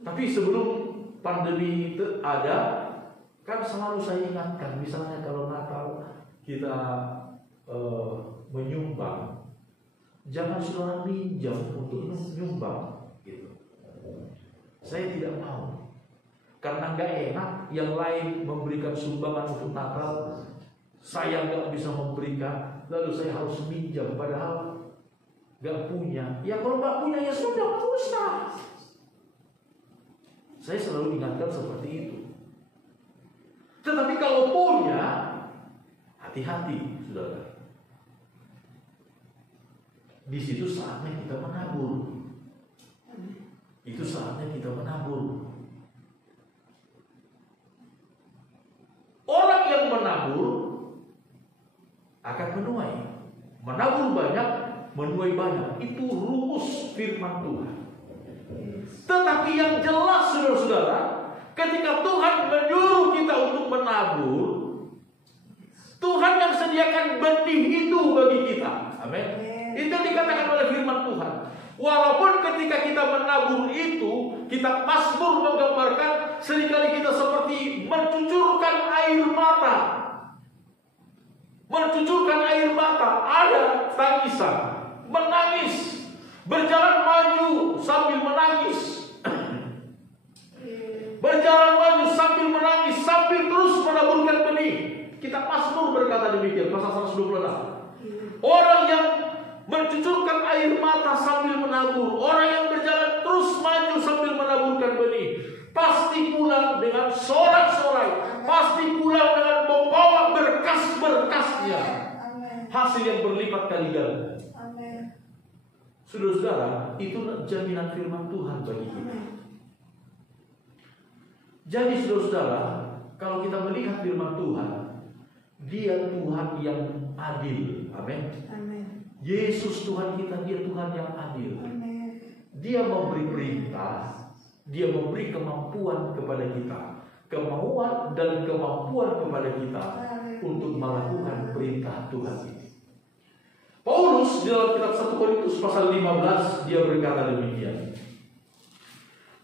Tapi sebelum pandemi itu ada, kan selalu saya ingatkan, misalnya kalau Natal kita menyumbang, jangan saudara minjam untuk menyumbang, gitu. Saya tidak mau, karena nggak enak yang lain memberikan sumbangan untuk Natal, saya nggak bisa memberikan, lalu saya harus minjam, padahal nggak punya. Ya kalau nggak punya ya sudah, nggak usah. Saya selalu ingatkan seperti itu. Tetapi kalau punya, hati-hati, saudara. Di situ saatnya kita menabur. Itu saatnya kita menabur. Orang yang menabur akan menuai. Menabur banyak, menuai banyak. Itu rumus firman Tuhan. Tetapi yang jelas, saudara-saudara, ketika Tuhan menyuruh kita untuk menabur, Tuhan yang sediakan benih itu bagi kita. Amin. Itu dikatakan oleh firman Tuhan. Walaupun ketika kita menabur itu, kita Mazmur menggambarkan seringkali kita seperti mencucurkan air mata. Mencucurkan air mata, ada tangisan, menangis, berjalan maju sambil menangis. Berjalan maju sambil menangis, sambil terus menaburkan benih. Kita Mazmur berkata demikian, pasal 126. Orang yang mencucurkan air mata sambil menabur, orang yang berjalan terus maju sambil menaburkan benih, pasti pulang dengan sorak-sorai, pasti pulang dengan membawa berkas-berkasnya, hasil yang berlipat kali ganda. Saudara-saudara, itu jaminan firman Tuhan bagi kita. Jadi saudara-saudara, kalau kita melihat firman Tuhan, Dia Tuhan yang adil. Amin. Yesus Tuhan kita, Dia Tuhan yang adil. Dia memberi perintah, Dia memberi kemampuan kepada kita, kemauan dan kemampuan kepada kita untuk melakukan perintah Tuhan ini. Paulus di dalam kitab 1 Korintus pasal 15 dia berkata demikian.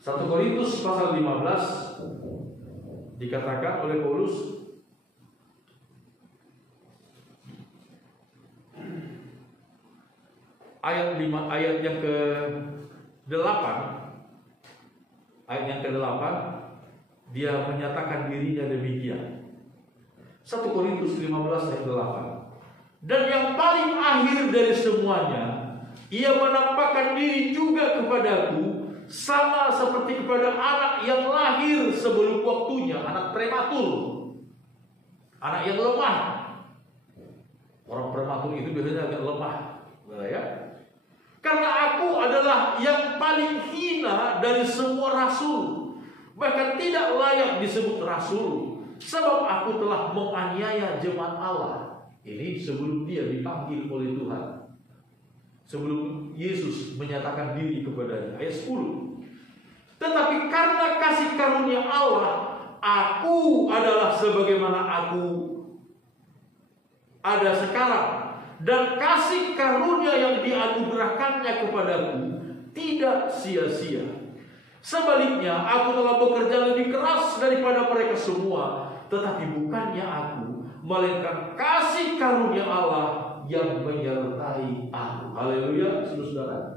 1 Korintus pasal 15 dikatakan oleh Paulus, ayat yang ke-8, ayat yang ke-8 dia menyatakan dirinya demikian. 1 Korintus 15 ayat 8. Dan yang paling akhir dari semuanya, ia menampakkan diri juga kepadaku sama seperti kepada anak yang lahir sebelum waktunya, anak prematur, anak yang lemah. Orang prematur itu biasanya agak lemah, ya. Karena aku adalah yang paling hina dari semua rasul, bahkan tidak layak disebut rasul, sebab aku telah menganiaya jemaat Allah. Ini sebelum dia dipanggil oleh Tuhan. sebelum Yesus menyatakan diri kepadanya. Ayat 10. Tetapi karena kasih karunia Allah, aku adalah sebagaimana aku ada sekarang, dan kasih karunia yang dianugerahkannya kepadaku tidak sia-sia. Sebaliknya, aku telah bekerja lebih keras daripada mereka semua, tetapi bukannya aku, melainkan kasih karunia Allah yang menyertai aku. Haleluya, saudara.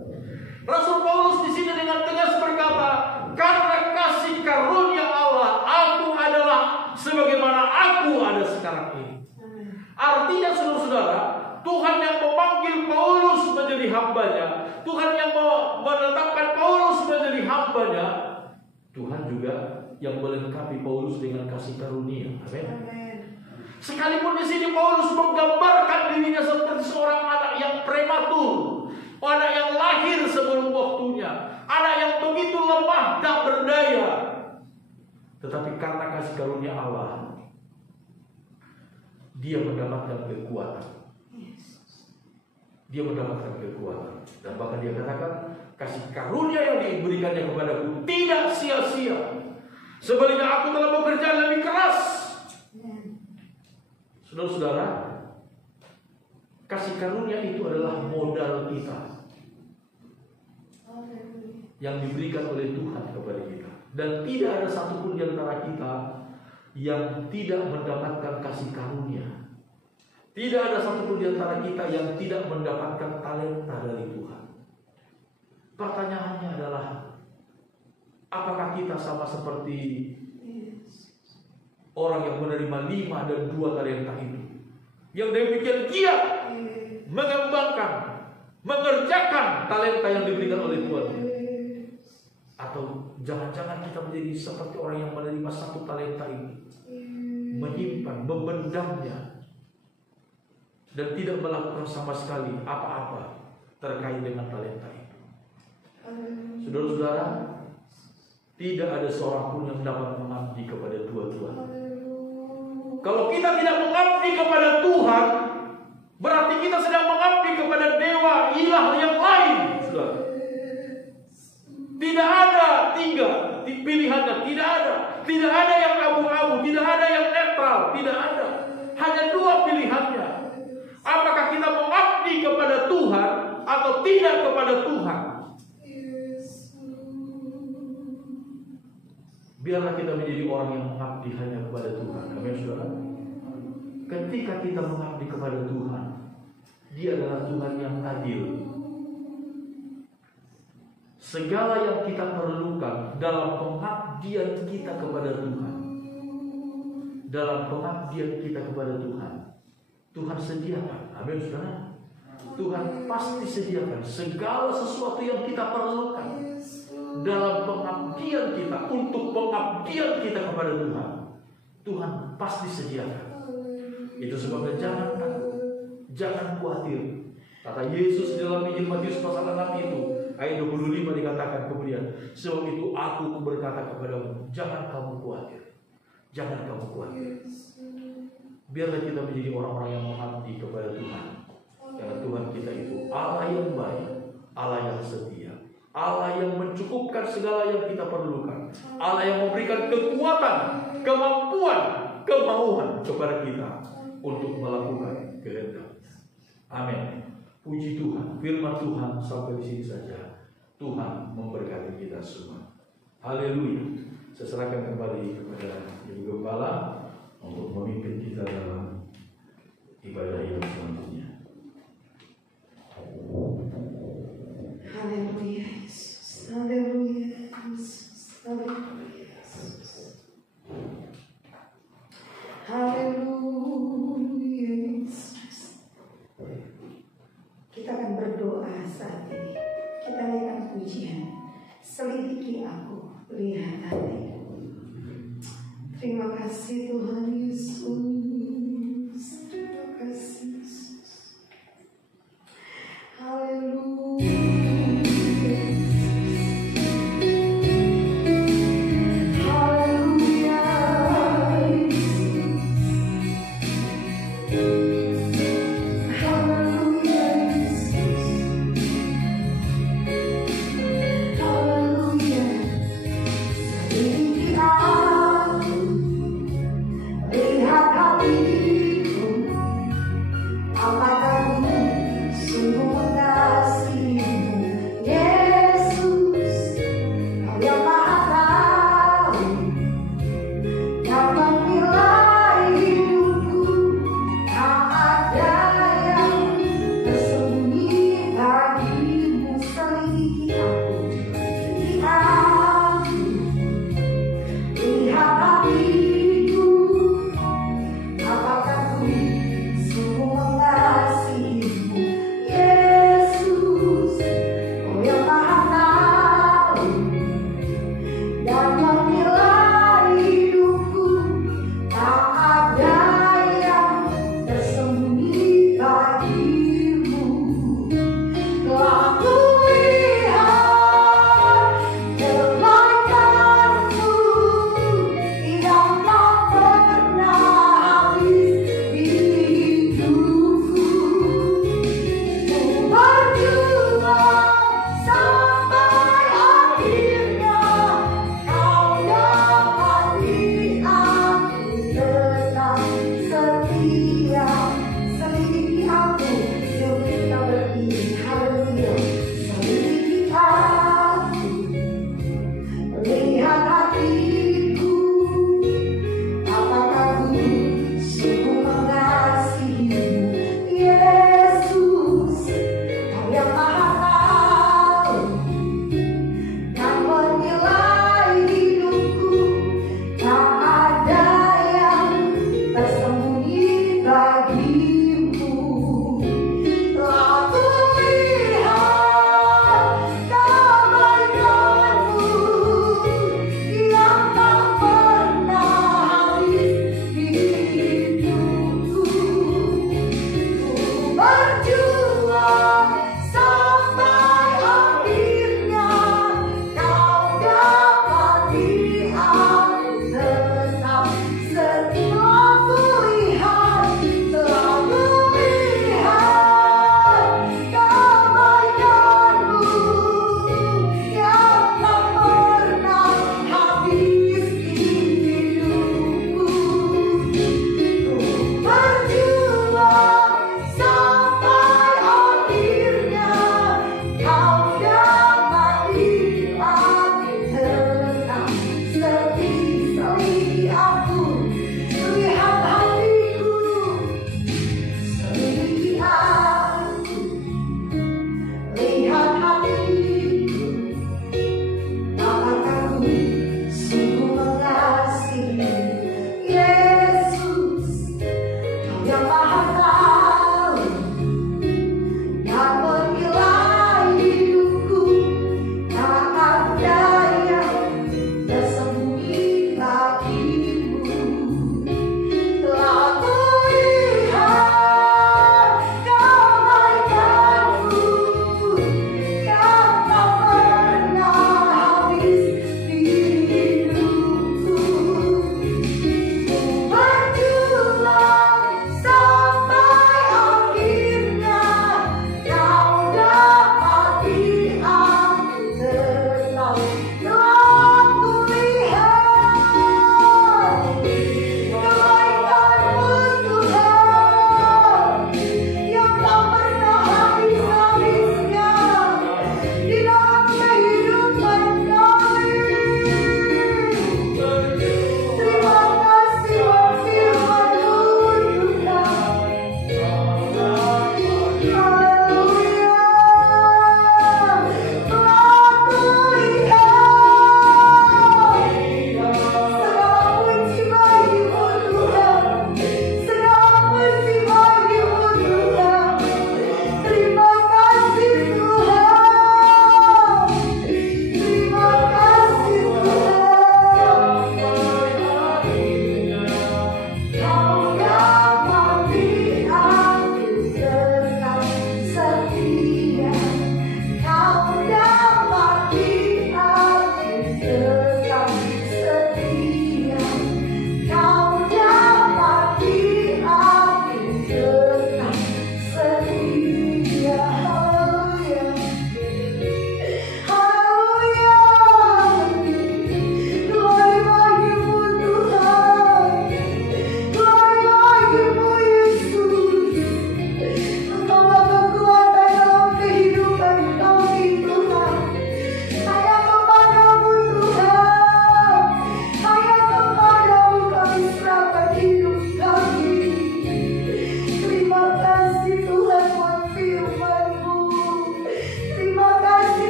Rasul Paulus di sini dengan tegas berkata, karena kasih karunia Allah, aku adalah sebagaimana aku ada sekarang ini. Artinya, saudara-saudara, Tuhan yang memanggil Paulus menjadi hambanya, Tuhan yang menetapkan Paulus menjadi hambanya, Tuhan juga yang melengkapi Paulus dengan kasih karunia. Amin. Sekalipun di sini Paulus menggambarkan dirinya seperti seorang anak yang prematur, anak yang lahir sebelum waktunya, anak yang begitu lemah tak berdaya, tetapi karena kasih karunia Allah, dia mendapatkan kekuatan. Dia mendapatkan kekuatan. Dan bahkan dia katakan, kasih karunia yang diberikannya kepadaku tidak sia-sia. Sebaliknya aku telah bekerja lebih keras. Saudara-saudara, kasih karunia itu adalah modal kita yang diberikan oleh Tuhan kepada kita. Dan tidak ada satupun di antara kita yang tidak mendapatkan kasih karunia. Tidak ada satupun di antara kita yang tidak mendapatkan talenta dari Tuhan. Pertanyaannya adalah, apakah kita sama seperti orang yang menerima 5 dan 2 talenta itu, yang demikian giat mengembangkan, mengerjakan talenta yang diberikan oleh Tuhan? Atau jangan-jangan kita menjadi seperti orang yang menerima 1 talenta ini, menyimpan, memendamnya, dan tidak melakukan sama sekali apa-apa terkait dengan talenta itu. Saudara-saudara, tidak ada seorang pun yang dapat mengabdi kepada Tuhan. Kalau kita tidak mengabdi kepada Tuhan, berarti kita sedang mengabdi kepada dewa ilah yang lain. Saudara, tidak ada 3 pilihannya, tidak ada yang abu-abu, tidak ada yang netral, tidak ada. Hanya 2 pilihannya. Apakah kita mengabdi kepada Tuhan atau tidak kepada Tuhan? Biarlah kita menjadi orang yang mengabdi hanya kepada Tuhan. Amin, saudara. Ketika kita mengabdi kepada Tuhan, Dia adalah Tuhan yang adil. Segala yang kita perlukan dalam pengabdian kita kepada Tuhan, Tuhan sediakan. Amin, saudara. Tuhan pasti sediakan segala sesuatu yang kita perlukan dalam pengabdian kita, untuk pengabdian kita kepada Tuhan. Tuhan pasti sediakan. Itu sebabnya jangan takut, jangan khawatir. Kata Yesus dalam Injil Matius pasal 6 itu, ayat 25 dikatakan kemudian, sebab itu aku berkata kepadamu, jangan kamu khawatir. Jangan kamu khawatir. Biarlah kita menjadi orang-orang yang mengabdi kepada Tuhan. Karena Tuhan kita itu Allah yang baik, Allah yang setia, Allah yang mencukupkan segala yang kita perlukan, Allah yang memberikan kekuatan, kemampuan, kemauan kepada kita untuk melakukan kehendak. Amin. Puji Tuhan. Firman Tuhan sampai di sini saja. Tuhan memberkati kita semua. Haleluya. Saya serahkan kembali kepada Ibu Gembala untuk memimpin kita dalam ibadah yang selanjutnya. Haleluya Yesus, haleluya Yesus, haleluya Yesus, haleluya Yesus. Kita akan berdoa saat ini. Kita naikkan pujian. Selidiki aku, lihat hatiku. Terima kasih Tuhan Yesus.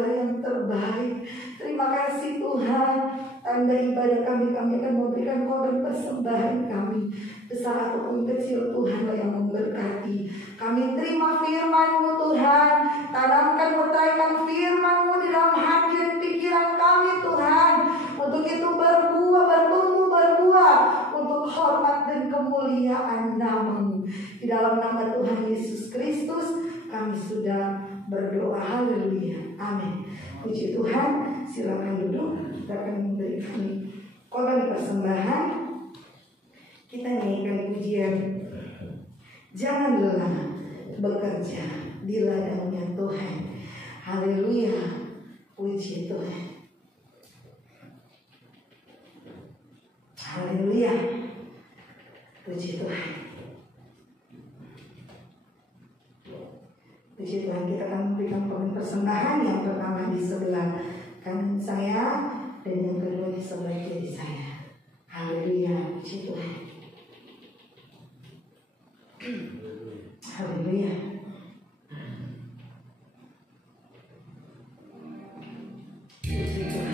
Engkaulah yang terbaik. Terima kasih Tuhan. Tanda ibadah kami akan memberikan korban persembahan kami, besar ataupun kecil, Tuhanlah yang memberkati. Kami terima firman-Mu Tuhan. Tanamkan, meteraikan firman-Mu di dalam hati dan pikiran kami Tuhan. Untuk itu berbuah, bertumbuh, berbuah untuk hormat dan kemuliaan nama-Mu. Di dalam nama Tuhan Yesus Kristus kami sudah berdoa. Haleluya. Amin. Puji Tuhan. Silakan duduk. Kita akan memberikan korban persembahan. Kita nyanyikan pujian Jangan Lelah Bekerja di Ladangnya Tuhan. Haleluya. Puji Tuhan. Haleluya. Puji Tuhan. Puji Tuhan. Kita akan memberikan korban persembahan. Yang pertama di sebelah kanan saya, dan yang kedua di sebelah kiri saya. Haleluya. Puji Tuhan. Haleluya. Puji Tuhan.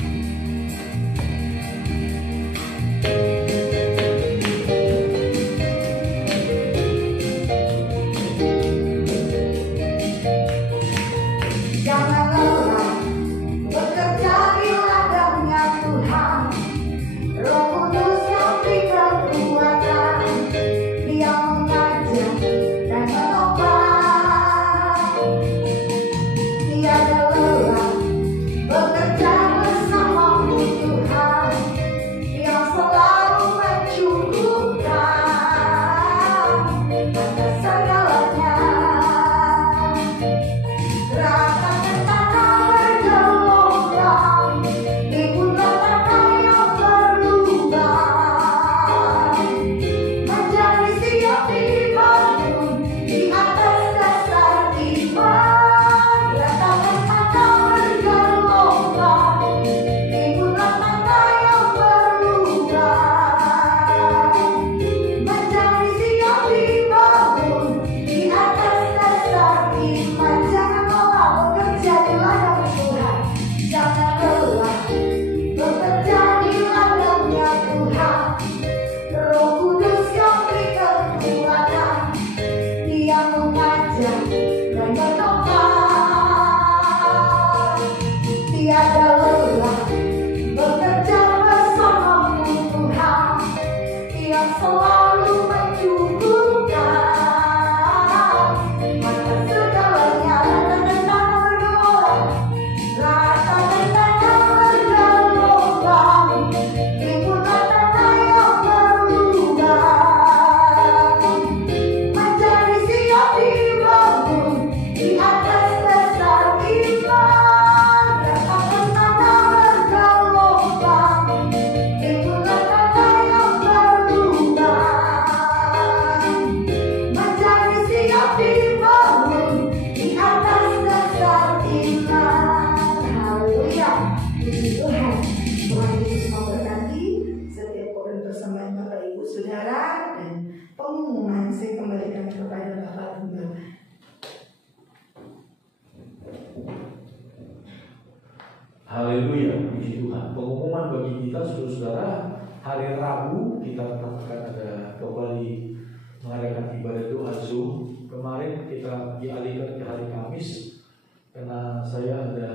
Haleluya, puji Tuhan. Pengumuman bagi kita saudara-saudara, hari Rabu kita tetap akan ada kembali mengadakan ibadah doa Zoom. Kemarin kita dialihkan ke hari Kamis karena saya ada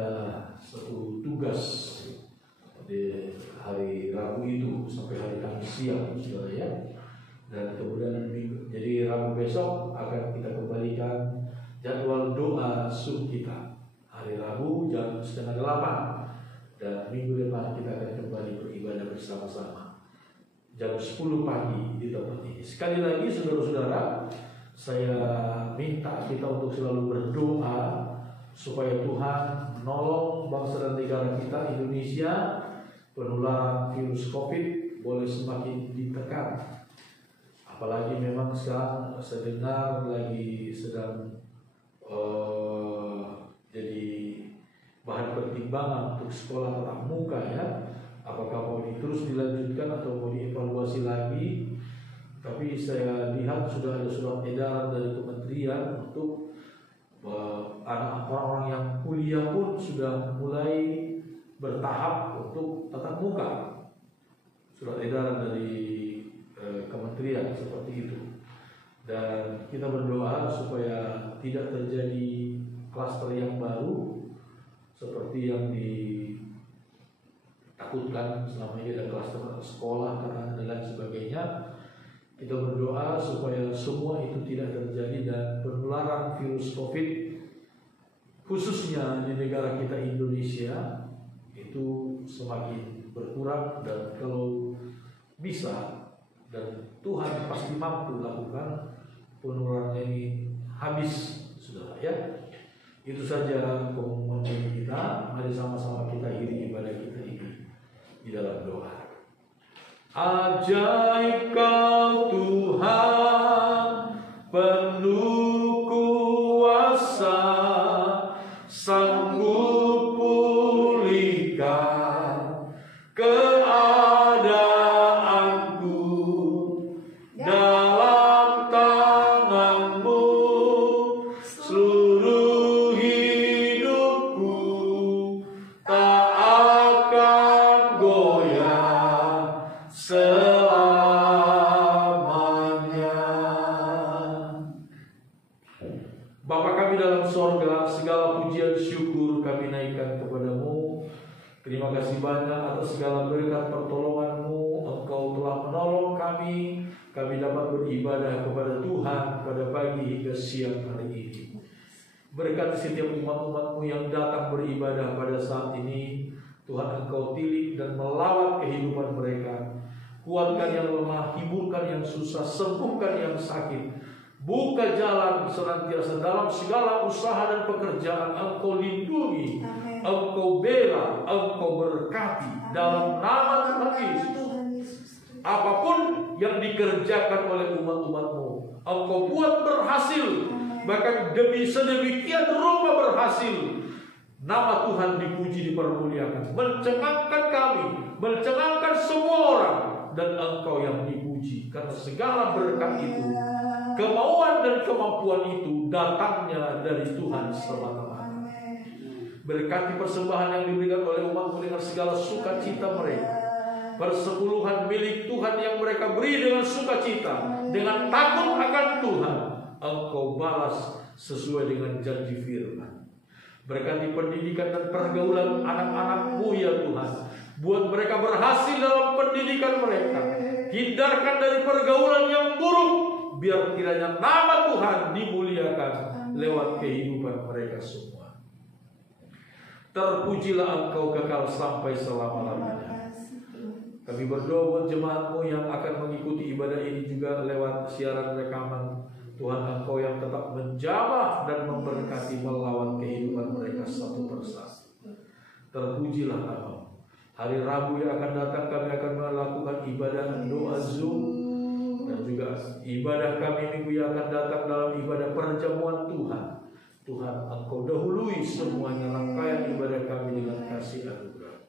satu tugas di hari Rabu itu sampai hari Kamis siang, saudara ya. Dan kemudian jadi Rabu besok akan kita kembalikan jadwal doa Zoom kita. Hari Rabu jam 7:30. Dan minggu depan kita akan kembali beribadah bersama-sama jam 10 pagi di tempat ini. Sekali lagi saudara-saudara, saya minta kita untuk selalu berdoa supaya Tuhan menolong bangsa dan negara kita Indonesia. Penularan virus COVID boleh semakin ditekan. Apalagi memang sekarang saya dengar lagi sedang jadi bahan pertimbangan untuk sekolah tatap muka ya. Apakah mau terus dilanjutkan atau mau dievaluasi lagi? Tapi saya lihat sudah ada surat edaran dari kementerian untuk orang-orang yang kuliah pun sudah mulai bertahap untuk tatap muka. Surat edaran dari kementerian seperti itu. Dan kita berdoa supaya tidak terjadi klaster yang baru seperti yang ditakutkan selama ini, ada klaster sekolah karena dan lain sebagainya. Kita berdoa supaya semua itu tidak terjadi dan penularan virus COVID khususnya di negara kita Indonesia itu semakin berkurang, dan kalau bisa dan Tuhan pasti mampu lakukan penularan ini habis, saudara ya. Itu saja pengumuman kita. Mari sama-sama kita akhiri ibadah kita ini di dalam doa. Ajaib Kau Tuhan, penuh kuasa, sanggup pulihkan keadaanku, dalam tangan-Mu seluruh hidupku tak akan goyah selamanya. Bapa kami dalam sorga, segala pujian syukur kami naikkan kepadamu. Terima kasih banyak atas segala berkat pertolongan-Mu. Engkau telah menolong kami dapat beribadah kepada Tuhan pada pagi hingga siang hari ini. Berkati setiap umat-umat-Mu yang datang beribadah pada saat ini. Tuhan, Engkau tilik dan melawat kehidupan mereka. Kuatkan yang lemah, hiburkan yang susah, sembuhkan yang sakit. Buka jalan senantiasa dalam segala usaha dan pekerjaan. Engkau lindungi, Amen. Engkau bela, Engkau berkati. Amen. Dalam nama Tuhan Yesus. Apapun yang dikerjakan oleh umat-umat-Mu, Engkau buat berhasil. Amen. Bahkan sedemikian rupa berhasil. Nama Tuhan dipuji, dipermuliakan, mencengangkan kami, mencengangkan semua orang, dan Engkau yang dipuji. Karena segala berkat itu, kemauan dan kemampuan itu datangnya dari Tuhan semata-mata. Berkati persembahan yang diberikan oleh umat-Mu dengan segala sukacita mereka. Persepuluhan milik Tuhan yang mereka beri dengan sukacita, dengan takut akan Tuhan, Engkau balas sesuai dengan janji firman. Berkati pendidikan dan pergaulan anak-anak-Mu ya Tuhan. Buat mereka berhasil dalam pendidikan mereka. Hindarkan dari pergaulan yang buruk, biar kiranya nama Tuhan dimuliakan lewat kehidupan mereka semua. Terpujilah Engkau kekal sampai selama-lamanya. Kami berdoa buat jemaat-Mu yang akan mengikuti ibadah ini juga lewat siaran rekaman. Tuhan, Engkau yang tetap menjamah dan memberkati melawan kehidupan mereka satu persatu. Terpujilah Engkau. Hari Rabu yang akan datang kami akan melakukan ibadah doa Zoom, dan juga ibadah kami minggu yang akan datang dalam ibadah perjamuan Tuhan. Tuhan, Engkau dahului semuanya rangkaian ibadah kami dengan kasih anugerah.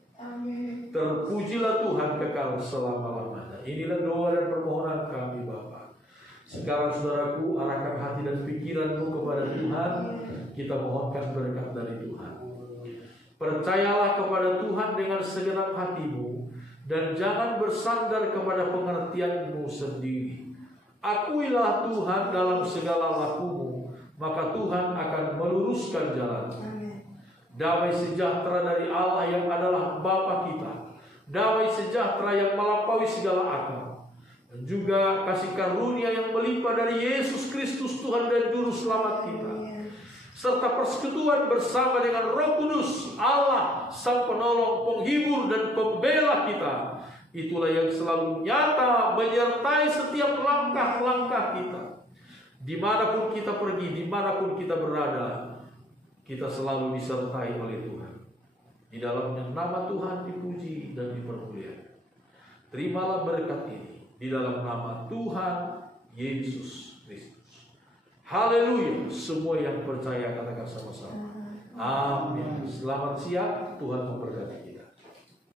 Terpujilah Tuhan kekal selama-lamanya. Inilah doa dan permohonan kami Bapa. Sekarang saudaraku, arahkan hati dan pikiranmu kepada Tuhan. Kita mohonkan berkat dari Tuhan. Percayalah kepada Tuhan dengan segenap hatimu, dan jangan bersandar kepada pengertianmu sendiri. Akuilah Tuhan dalam segala lakumu, maka Tuhan akan meluruskan jalan. Damai sejahtera dari Allah yang adalah Bapa kita, damai sejahtera yang melampaui segala akal, dan juga kasih karunia yang melimpah dari Yesus Kristus Tuhan dan Juru Selamat kita, serta persekutuan bersama dengan Roh Kudus Allah, Sang Penolong, Penghibur dan Pembela kita, itulah yang selalu nyata menyertai setiap langkah-langkah kita. Dimanapun kita pergi, dimanapun kita berada, kita selalu disertai oleh Tuhan. Di dalamnya nama Tuhan dipuji dan dipermuliakan. Terimalah berkat ini di dalam nama Tuhan Yesus Kristus. Haleluya. Semua yang percaya katakan sama-sama. Amin. Selamat siang. Tuhan memberkati kita.